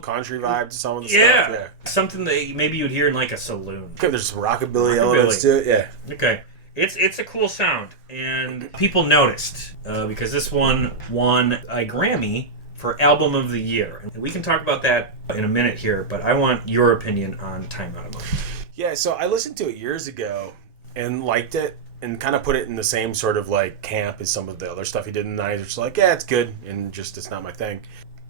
Country vibe to some of the stuff. Yeah. Something that maybe you'd hear in like a saloon. Okay, there's some rockabilly elements to it, yeah. Okay. It's a cool sound, and people noticed because this one won a Grammy for Album of the Year. And we can talk about that in a minute here, but I want your opinion on Time Out of Mind. Yeah, so I listened to it years ago and liked it and kind of put it in the same sort of like camp as some of the other stuff he did in the 90s, which is like, yeah, it's good, and just it's not my thing.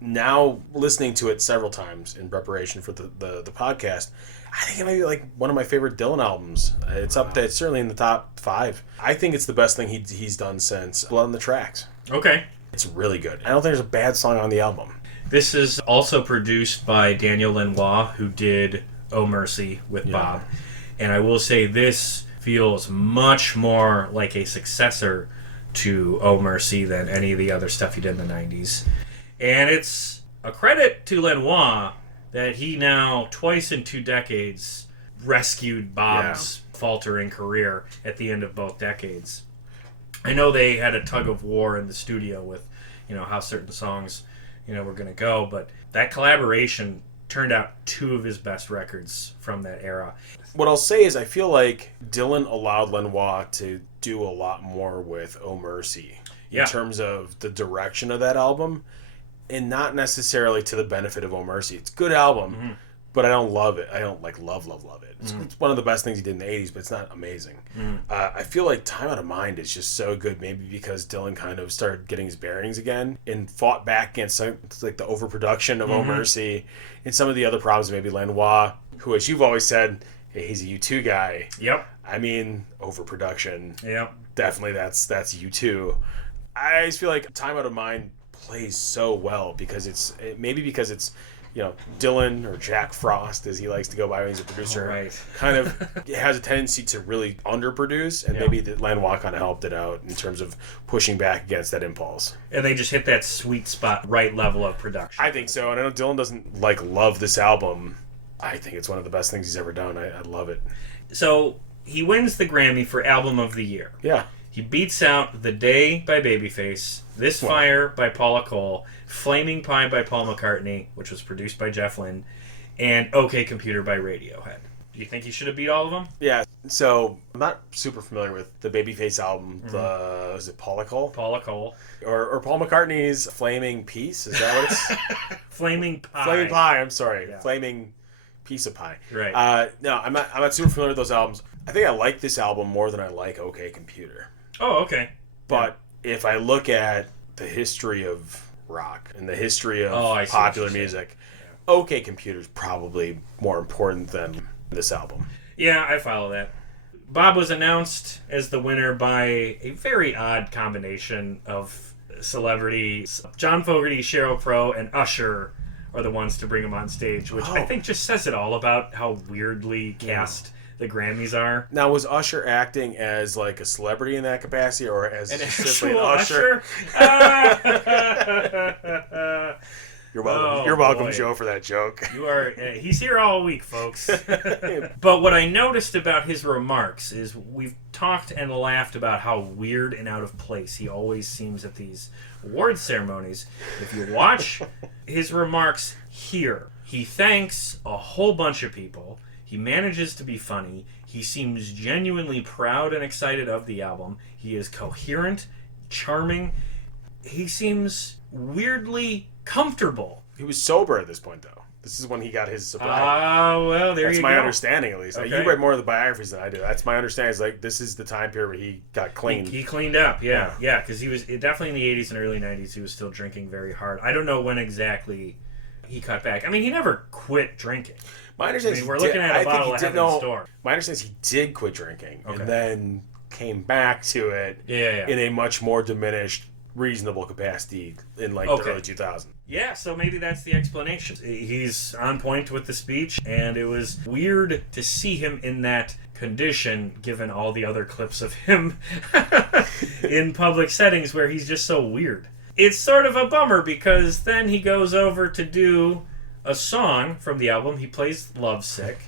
now listening to it several times in preparation for the podcast, I think it might be like one of my favorite Dylan albums. It's up there. It's certainly in the top 5. I think it's the best thing he's done since Blood on the Tracks. Okay. It's really good. I don't think there's a bad song on the album. This is also produced by Daniel Lanois, who did Oh Mercy with Bob. And I will say this feels much more like a successor to Oh Mercy than any of the other stuff he did in the 90s. And it's a credit to Lanois that he now, twice in 2 decades, rescued Bob's faltering career at the end of both decades. I know they had a tug of war in the studio with, how certain songs, were going to go, but that collaboration turned out 2 of his best records from that era. What I'll say is I feel like Dylan allowed Lanois to do a lot more with Oh Mercy in terms of the direction of that album, and not necessarily to the benefit of Oh Mercy. It's a good album, but I don't love it. I don't love it. It's one of the best things he did in the 80s, but it's not amazing. I feel like Time Out of Mind is just so good, maybe because Dylan kind of started getting his bearings again and fought back against like the overproduction of Oh Mercy and some of the other problems. Maybe Lanois, who, as you've always said, hey, he's a U2 guy. Yep. I mean, overproduction. Yep. Definitely that's U2. I just feel like Time Out of Mind plays so well because it's Dylan, or Jack Frost, as he likes to go by when he's a producer, kind of has a tendency to really underproduce, and maybe the Lanois kind of helped it out in terms of pushing back against that impulse. And they just hit that sweet spot, right level of production. I think so, and I know Dylan doesn't love this album. I think it's one of the best things he's ever done. I love it. So he wins the Grammy for Album of the Year. Yeah. He beats out The Day by Babyface, This Fire by Paula Cole, Flaming Pie by Paul McCartney, which was produced by Jeff Lynne, and OK Computer by Radiohead. Do you think he should have beat all of them? Yeah. So I'm not super familiar with the Babyface album. Is it Paula Cole? Paula Cole. Or Paul McCartney's Flaming Piece? Is that what it's? Flaming Pie. Flaming Pie. I'm sorry. Yeah. Flaming Piece of Pie. Right. No, I'm not super familiar with those albums. I think I like this album more than I like OK Computer. Oh, okay. But if I look at the history of rock and the history of popular music, OK Computer's probably more important than this album. Yeah, I follow that. Bob was announced as the winner by a very odd combination of celebrities. John Fogerty, Sheryl Crow, and Usher are the ones to bring him on stage, which I think just says it all about how weirdly cast the Grammys are. Now, was Usher acting as like a celebrity in that capacity, or as simply an Usher? You're welcome. You're welcome, Joe, for that joke. You are. He's here all week, folks. But what I noticed about his remarks is we've talked and laughed about how weird and out of place he always seems at these award ceremonies. If you watch his remarks here, he thanks a whole bunch of people. He manages to be funny. He seems genuinely proud and excited of the album. He is coherent, charming. He seems weirdly comfortable. He was sober at this point, though. This is when he got his sobriety. Well, there That's you go. my understanding, at least. Okay. You read more of the biographies than I do. That's my understanding. It's like this is the time period where he got clean. He cleaned up, yeah, because he was definitely in the 80s and early 90s. He was still drinking very hard. I don't know when exactly he cut back. I mean, he never quit drinking. My understanding we're looking at a bottle of heaven in the store. My understanding is he did quit drinking and then came back to it in a much more diminished, reasonable capacity in the early 2000s. Yeah, so maybe that's the explanation. He's on point with the speech, and it was weird to see him in that condition given all the other clips of him in public settings where he's just so weird. It's sort of a bummer because then he goes over to do a song from the album. He plays Lovesick.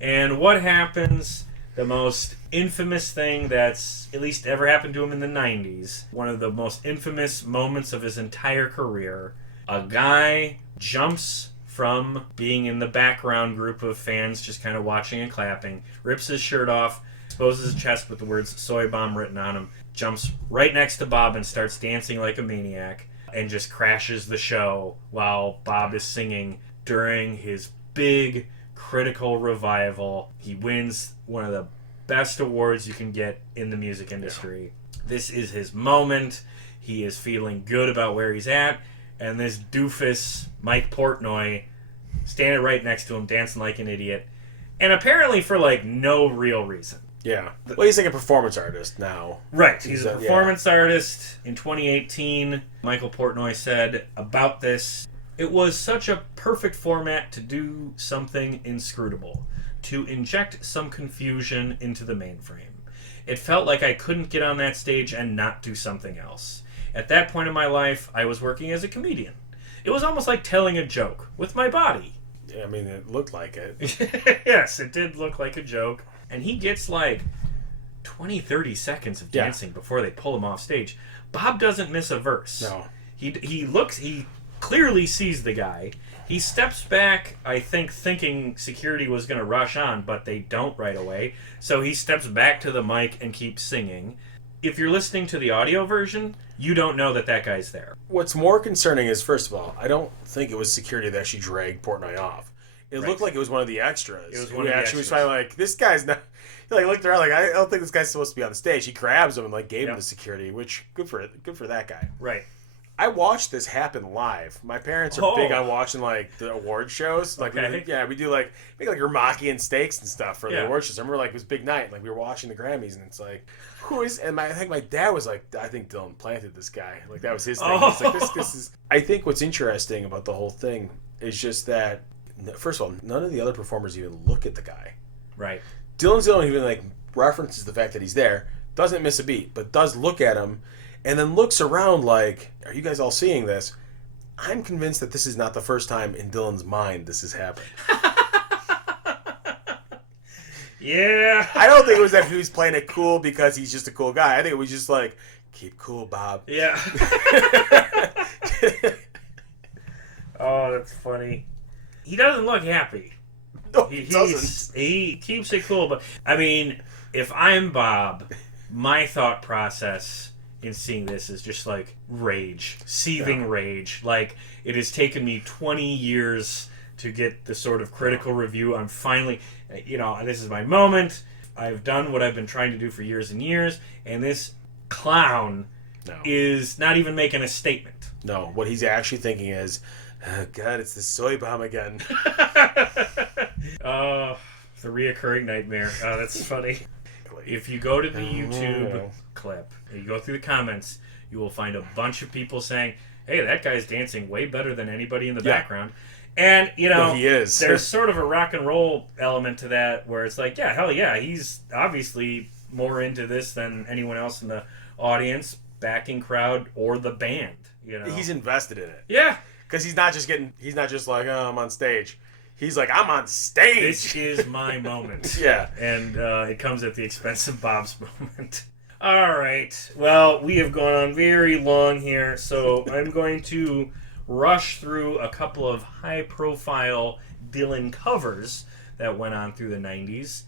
And what happens? The most infamous thing that's at least ever happened to him in the 90s. One of the most infamous moments of his entire career. A guy jumps from being in the background group of fans just kind of watching and clapping, rips his shirt off, exposes his chest with the words "soy bomb" written on him, jumps right next to Bob and starts dancing like a maniac, and just crashes the show while Bob is singing during his big critical revival. He wins one of the best awards you can get in the music industry. This is his moment. He is feeling good about where he's at, and this doofus Mike Portnoy standing right next to him, dancing like an idiot, and apparently for like no real reason. Yeah. Well, he's like a performance artist now. Right. He's a performance artist. In 2018, Michael Portnoy said about this, "It was such a perfect format to do something inscrutable, to inject some confusion into the mainframe. It felt like I couldn't get on that stage and not do something else. At that point in my life, I was working as a comedian. It was almost like telling a joke with my body." Yeah, I mean, it looked like it. Yes, it did look like a joke. And he gets like 20, 30 seconds of dancing before they pull him off stage. Bob doesn't miss a verse. No. He clearly sees the guy. He steps back, I think, thinking security was going to rush on, but they don't right away. So he steps back to the mic and keeps singing. If you're listening to the audio version, you don't know that guy's there. What's more concerning is, first of all, I don't think it was security that actually dragged Portnoy off. It looked like it was one of the extras. It was one of the extras. Was probably like, this guy's not... He like looked around like, I don't think this guy's supposed to be on the stage. He grabs him and like gave him the security, which good for that guy. Right. I watched this happen live. My parents are big on watching like the award shows. Like we do like make like Ramaki and steaks and stuff for the award shows. I remember like it was big night. Like we were watching the Grammys and it's like, who is? And I think my dad was like, I think Dylan planted this guy. Like that was his thing. It's like this is. I think what's interesting about the whole thing is just that, first of all, none of the other performers even look at the guy. Right. Dylan's the only even like references the fact that he's there, doesn't miss a beat, but does look at him, and then looks around like, are you guys all seeing this? I'm convinced that this is not the first time in Dylan's mind this has happened. Yeah. I don't think it was that he was playing it cool because he's just a cool guy. I think it was just like, keep cool, Bob. Yeah. Oh, that's funny. He doesn't look happy. No, he doesn't. He keeps it cool, but I mean, if I'm Bob, my thought process in seeing this is just like rage, seething rage. Like, it has taken me 20 years to get the sort of critical review. I'm finally, this is my moment. I've done what I've been trying to do for years and years, and this clown is not even making a statement. No, what he's actually thinking is, oh, God, it's the soy bomb again. The reoccurring nightmare. Oh, that's funny. If you go to the YouTube clip and you go through the comments, you will find a bunch of people saying, hey, that guy's dancing way better than anybody in the background. And, he is. There's sort of a rock and roll element to that where it's like, yeah, hell yeah, he's obviously more into this than anyone else in the audience, backing crowd, or the band. He's invested in it. Yeah. Because he's not just like, oh, I'm on stage. He's like, I'm on stage. This is my moment. Yeah. And it comes at the expense of Bob's moment. All right. Well, we have gone on very long here, so I'm going to rush through a couple of high-profile Dylan covers that went on through the 90s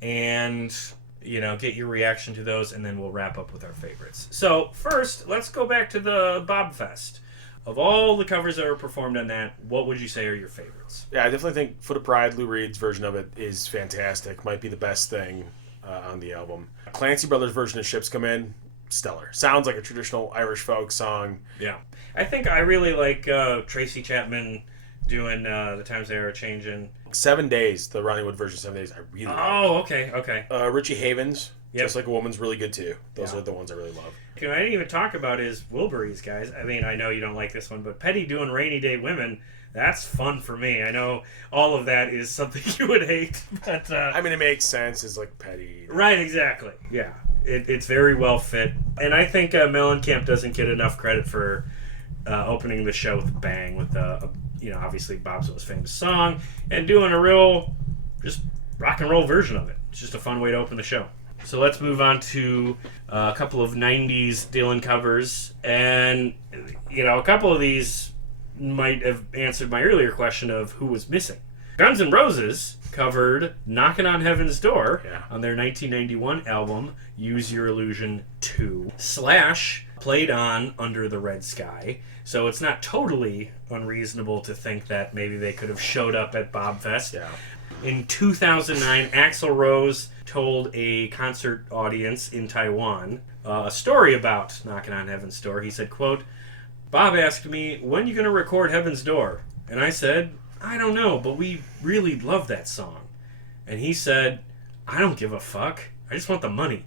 and, get your reaction to those, and then we'll wrap up with our favorites. So, first, let's go back to the Bob Fest. Of all the covers that were performed on that, what would you say are your favorites? Yeah, I definitely think Foot of Pride, Lou Reed's version of it is fantastic. Might be the best thing on the album. Clancy Brothers' version of Ships Come In, stellar. Sounds like a traditional Irish folk song. Yeah. I think I really like Tracy Chapman doing The Times They Are Changing. 7 Days, the Ronnie Wood version of 7 Days, I really like. Oh, okay. Richie Havens, Just Like a Woman's really good too. Those are the ones I really love. I didn't even talk about is Wilburys, guys. I mean, I know you don't like this one, but Petty doing Rainy Day Women, that's fun for me. I know all of that is something you would hate, but... it makes sense. It's like Petty. Right, exactly. Yeah, it's very well fit. And I think Mellencamp doesn't get enough credit for opening the show with a bang, with, obviously Bob's most famous song, and doing a real, just rock and roll version of it. It's just a fun way to open the show. So let's move on to a couple of 90s Dylan covers. And, a couple of these might have answered my earlier question of who was missing. Guns N' Roses covered Knockin' on Heaven's Door on their 1991 album, Use Your Illusion 2. Slash played on Under the Red Sky. So it's not totally unreasonable to think that maybe they could have showed up at Bob Fest. Yeah. In 2009, Axl Rose told a concert audience in Taiwan a story about Knockin' on Heaven's Door. He said, quote, Bob asked me, when you going to record Heaven's Door? And I said, I don't know, but we really love that song. And he said, I don't give a fuck. I just want the money.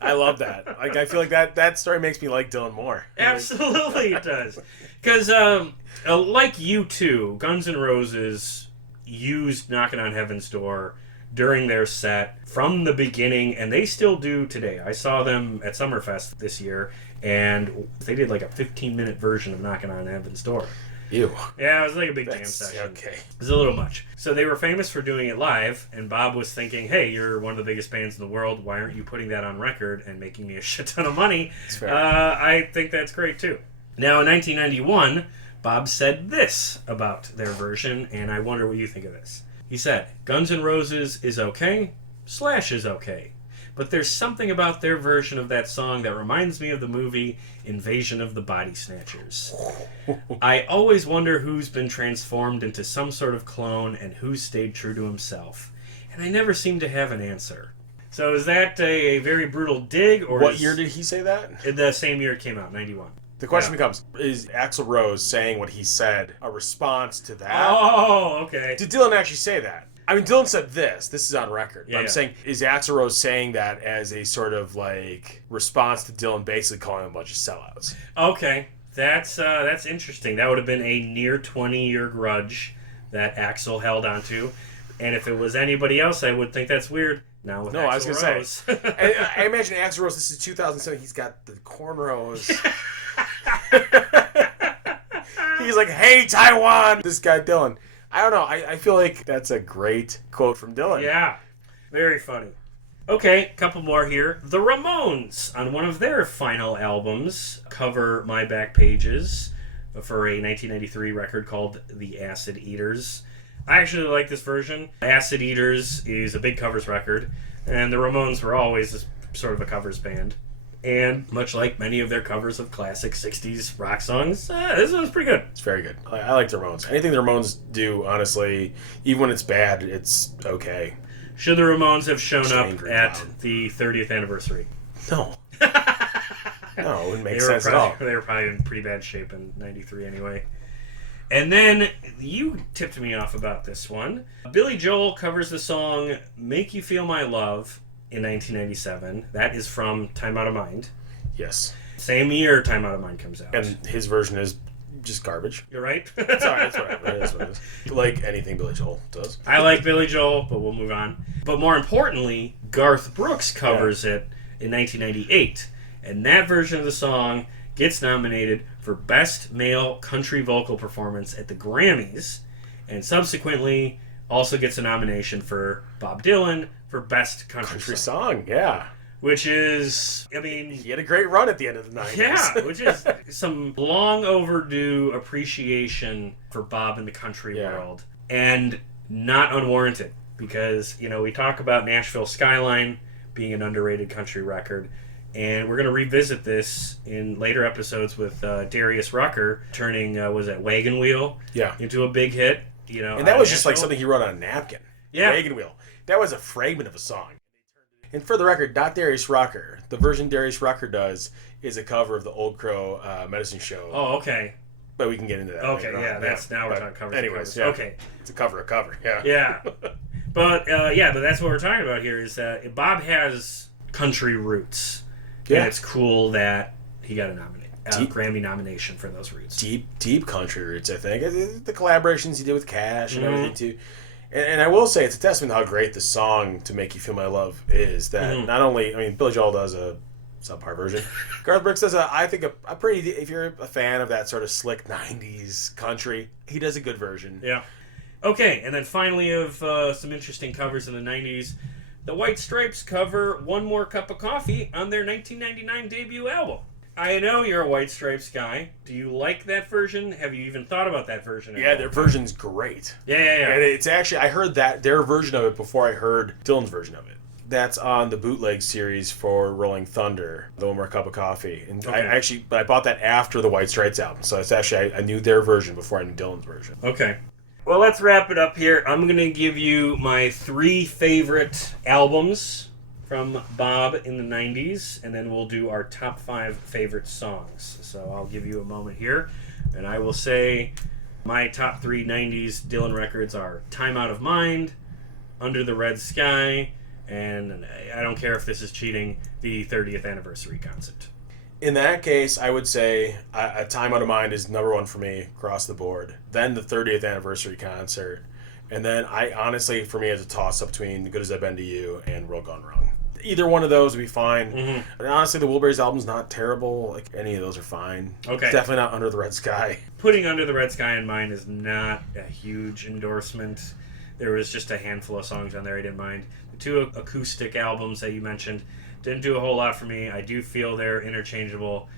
I love that. Like, I feel like that story makes me like Dylan more. Absolutely it does. Because, like U2, Guns N' Roses used Knockin' on Heaven's Door during their set from the beginning, and they still do today. I saw them at Summerfest this year, and they did like a 15-minute version of Knockin' on Heaven's Door. Ew. Yeah, it was like a big jam session. Okay. It was a little much. So they were famous for doing it live, and Bob was thinking, hey, you're one of the biggest bands in the world. Why aren't you putting that on record and making me a shit ton of money? That's fair. I think that's great, too. Now, in 1991, Bob said this about their version, and I wonder what you think of this. He said, Guns N' Roses is okay, Slash is okay, but there's something about their version of that song that reminds me of the movie Invasion of the Body Snatchers. I always wonder who's been transformed into some sort of clone and who's stayed true to himself, and I never seem to have an answer. So is that a very brutal dig? Or what year did he say that? The same year it came out, 91. The question becomes, is Axl Rose saying what he said a response to that? Oh, okay. Did Dylan actually say that? I mean, Dylan said this is on record. But I'm saying, is Axl Rose saying that as a sort of like response to Dylan basically calling him a bunch of sellouts? Okay, that's interesting. That would have been a near 20-year grudge that Axl held onto. And if it was anybody else, I would think that's weird. Now with Axl I was going to Rose. say. I imagine Axl Rose, this is 2007, he's got the cornrows. He's like, hey, Taiwan! This guy, Dylan. I don't know. I feel like that's a great quote from Dylan. Yeah, very funny. Okay, a couple more here. The Ramones, on one of their final albums, cover My Back Pages for a 1993 record called The Acid Eaters. I actually like this version. Acid Eaters is a big covers record, and the Ramones were always sort of a covers band. And much like many of their covers of classic 60s rock songs, this one's pretty good. It's very good. I like the Ramones. Anything the Ramones do, honestly, even when it's bad, it's okay. Should the Ramones have shown up at the 30th anniversary? No. No, it wouldn't make sense at all. They were probably in pretty bad shape in 93 anyway. And then you tipped me off about this one. Billy Joel covers the song Make You Feel My Love in 1997. That is from Time Out of Mind. Yes. Same year Time Out of Mind comes out. And his version is just garbage. You're right. It's all right. It's whatever. It is what it is. Like anything Billy Joel does. I like Billy Joel, but we'll move on. But more importantly, Garth Brooks covers it in 1998. And that version of the song gets nominated for Best Male Country Vocal Performance at the Grammys. And subsequently also gets a nomination for Bob Dylan for Best Country Song. Yeah. Which is, I mean... He had a great run at the end of the 90s. Yeah, which is some long overdue appreciation for Bob in the country world. And not unwarranted. Because, you know, we talk about Nashville Skyline being an underrated country record. And we're going to revisit this in later episodes with Darius Rucker turning, Wagon Wheel into a big hit. You know, and that was just like something he wrote on a napkin. Yeah. Wagon Wheel. That was a fragment of a song. And for the record, not Darius Rucker. The version Darius Rucker does is a cover of the Old Crow Medicine Show. Oh, okay. But we can get into that. Okay, now we're talking covers. Anyways, okay. It's a cover, yeah. Yeah. But that's what we're talking about here is that Bob has country roots. Yeah. And it's cool that he got a Grammy nomination for those roots. Deep country roots, I think. The collaborations he did with Cash and everything, too. And I will say, it's a testament to how great the song To Make You Feel My Love is. That not only, I mean, Billy Joel does a subpar version. Garth Brooks does a pretty, if you're a fan of that sort of slick 90s country, he does a good version. Yeah. Okay, and then finally of some interesting covers in the 90s, the White Stripes cover One More Cup of Coffee on their 1999 debut album. I know you're a White Stripes guy. Do you like that version? Have you even thought about that version? Yeah, their version's great. Yeah. And it's actually, I heard their version of it before I heard Dylan's version of it. That's on the bootleg series for Rolling Thunder, the One More Cup of Coffee. And I bought that after the White Stripes album. So it's actually, I knew their version before I knew Dylan's version. Okay. Well, let's wrap it up here. I'm going to give you my 3 favorite albums from Bob in the 90s, and then we'll do our top 5 favorite songs. So I'll give you a moment here, and I will say my top 3 90s Dylan records are Time Out of Mind, Under the Red Sky, and I don't care if this is cheating, the 30th anniversary concert. In that case, I would say a Time Out of Mind is number 1 for me across the board. Then the 30th anniversary concert. And then I honestly, for me, it's a toss-up between Good As I've Been to You and World Gone Wrong. Either one of those would be fine. Mm-hmm. And honestly, the Wilburys album's not terrible. Like, any of those are fine. Okay. It's definitely not Under the Red Sky. Putting Under the Red Sky in mine is not a huge endorsement. There was just a handful of songs on there I didn't mind. The 2 acoustic albums that you mentioned didn't do a whole lot for me. I do feel they're interchangeable.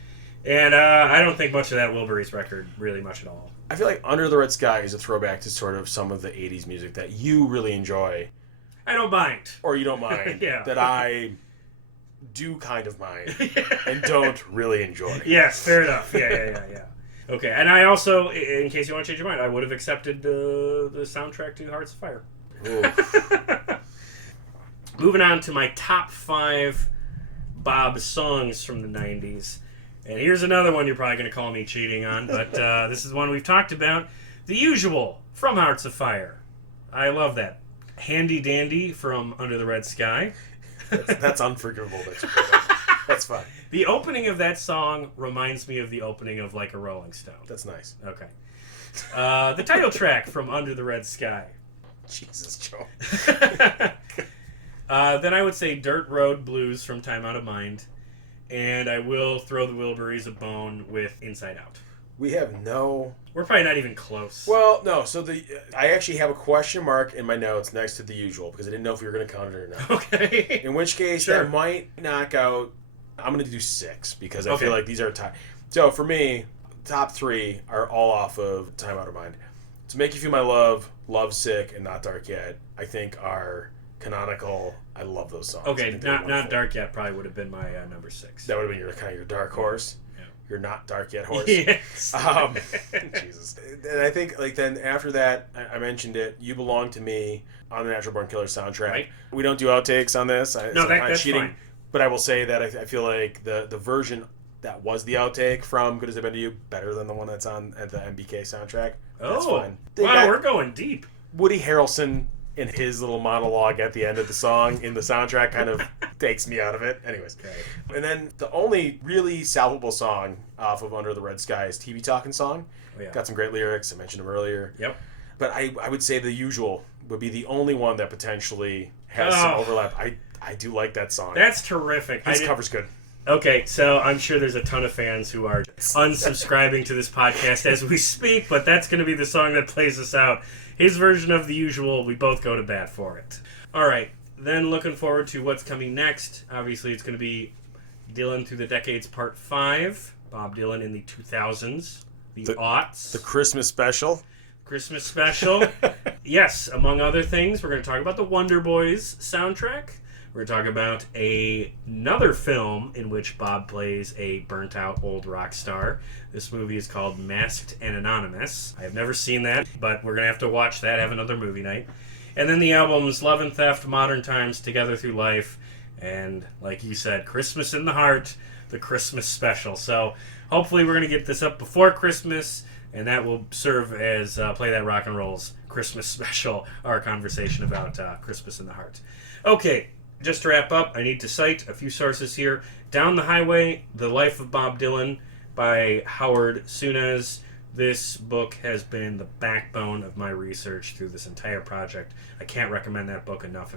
And I don't think much of that Wilburys record really much at all. I feel like Under the Red Sky is a throwback to sort of some of the 80s music that you really enjoy. I don't mind. Or you don't mind. Yeah. That I do kind of mind and don't really enjoy. Yes, fair enough. Yeah. Okay, and I also, in case you want to change your mind, I would have accepted the soundtrack to Hearts of Fire. Moving on to my top 5 Bob songs from the 90s. And here's another one you're probably going to call me cheating on, but this is one we've talked about. The Usual from Hearts of Fire. I love that. Handy Dandy from Under the Red Sky. That's unforgivable. That's fine. The opening of that song reminds me of the opening of Like a Rolling Stone. That's nice. Okay. The title track from Under the Red Sky. Jesus, Joe. Then I would say Dirt Road Blues from Time Out of Mind. And I will throw the Wilburys a bone with Inside Out. We have no... We're probably not even close. Well, no. So I actually have a question mark in my notes next to The Usual because I didn't know if you were going to count it or not. Okay. In which case, that might knock out... I'm going to do 6 because I feel like these are tied. So for me, top 3 are all off of Time Out of Mind. To Make You Feel My Love, Love Sick, and Not Dark Yet, I think are canonical. I love those songs. Okay, not Dark Yet probably would have been my number 6. That would have been your dark horse. Yeah. Your Not Dark Yet horse. Yes. Jesus. And I think then after that, I mentioned it. You Belong to Me on the Natural Born Killers soundtrack. Right. We don't do outtakes on this. That's cheating. Fine. But I will say that I feel like the version that was the outtake from Good As I've Been to You better than the one that's on at the MBK soundtrack. That's fine. Wow, we're going deep. Woody Harrelson in his little monologue at the end of the song in the soundtrack kind of takes me out of it. Anyways. Okay. And then the only really salvable song off of Under the Red Sky is TV Talkin' Song. Oh, yeah. Got some great lyrics. I mentioned them earlier. Yep. But I would say The Usual would be the only one that potentially has some overlap. I do like that song. That's terrific. His cover's good. Okay, so I'm sure there's a ton of fans who are unsubscribing to this podcast as we speak, but that's going to be the song that plays us out. His version of The Usual, we both go to bat for it. All right, then looking forward to what's coming next. Obviously, it's going to be Dylan Through the Decades Part 5, Bob Dylan in the 2000s, the aughts. The Christmas special. Christmas special. Yes, among other things, we're going to talk about the Wonder Boys soundtrack. We're going to talk about another film in which Bob plays a burnt-out old rock star. This movie is called Masked and Anonymous. I have never seen that, but we're going to have to watch that, have another movie night. And then the albums Love and Theft, Modern Times, Together Through Life, and, like you said, Christmas in the Heart, the Christmas special. So hopefully we're going to get this up before Christmas, and that will serve as Play That Rock and Roll's Christmas special, our conversation about Christmas in the Heart. Okay. Just to wrap up, I need to cite a few sources here. Down the Highway, The Life of Bob Dylan by Howard Souness. This book has been the backbone of my research through this entire project. I can't recommend that book enough.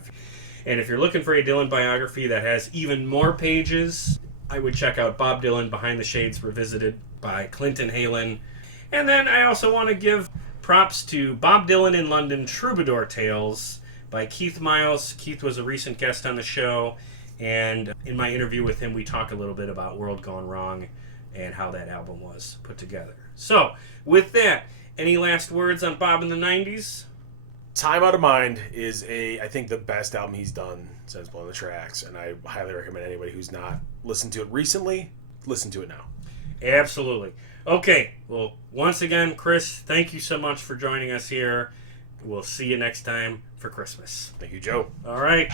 And if you're looking for a Dylan biography that has even more pages, I would check out Bob Dylan Behind the Shades Revisited by Clinton Halen. And then I also want to give props to Bob Dylan in London Troubadour Tales by Keith Miles. Keith was a recent guest on the show, and in my interview with him, we talk a little bit about World Gone Wrong and how that album was put together. So, with that, any last words on Bob in the 90s? Time Out of Mind is I think the best album he's done since Blowing the Tracks, and I highly recommend anybody who's not listened to it recently, listen to it now. Absolutely. Okay, well, once again, Chris, thank you so much for joining us here. We'll see you next time for Christmas. Thank you, Joe. All right.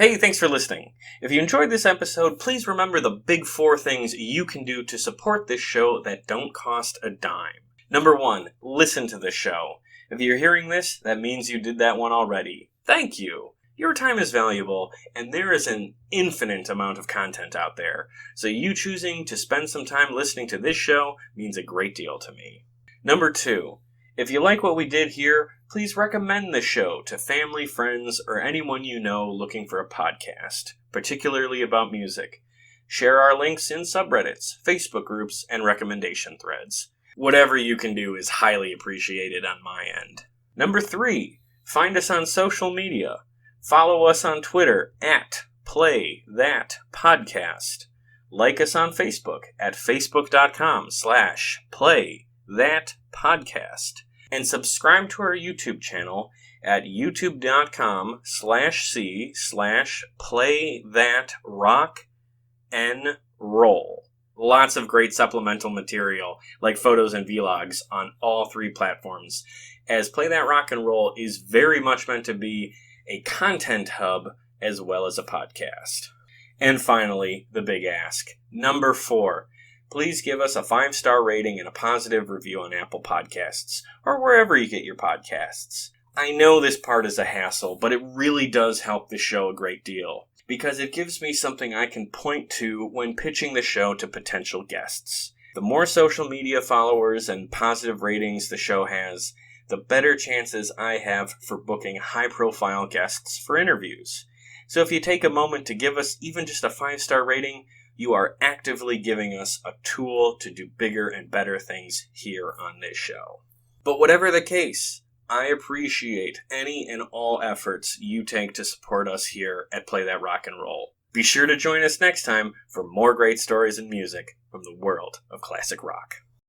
Hey, thanks for listening. If you enjoyed this episode, please remember the big 4 things you can do to support this show that don't cost a dime. Number 1, listen to the show. If you're hearing this, that means you did that one already. Thank you. Your time is valuable, and there is an infinite amount of content out there, so you choosing to spend some time listening to this show means a great deal to me. Number 2, if you like what we did here, please recommend the show to family, friends, or anyone you know looking for a podcast, particularly about music. Share our links in subreddits, Facebook groups, and recommendation threads. Whatever you can do is highly appreciated on my end. Number 3, find us on social media. Follow us on Twitter at PlayThatPodcast. Like us on Facebook at facebook.com/PlayThatPodcast. And subscribe to our YouTube channel at youtube.com/playthatrockandroll. Lots of great supplemental material, like photos and vlogs, on all 3 platforms, as Play That Rock and Roll is very much meant to be a content hub as well as a podcast. And finally, the big ask. Number 4. Please give us a 5-star rating and a positive review on Apple Podcasts, or wherever you get your podcasts. I know this part is a hassle, but it really does help the show a great deal, because it gives me something I can point to when pitching the show to potential guests. The more social media followers and positive ratings the show has, the better chances I have for booking high-profile guests for interviews. So if you take a moment to give us even just a 5-star rating, you are actively giving us a tool to do bigger and better things here on this show. But whatever the case, I appreciate any and all efforts you take to support us here at Play That Rock and Roll. Be sure to join us next time for more great stories and music from the world of classic rock.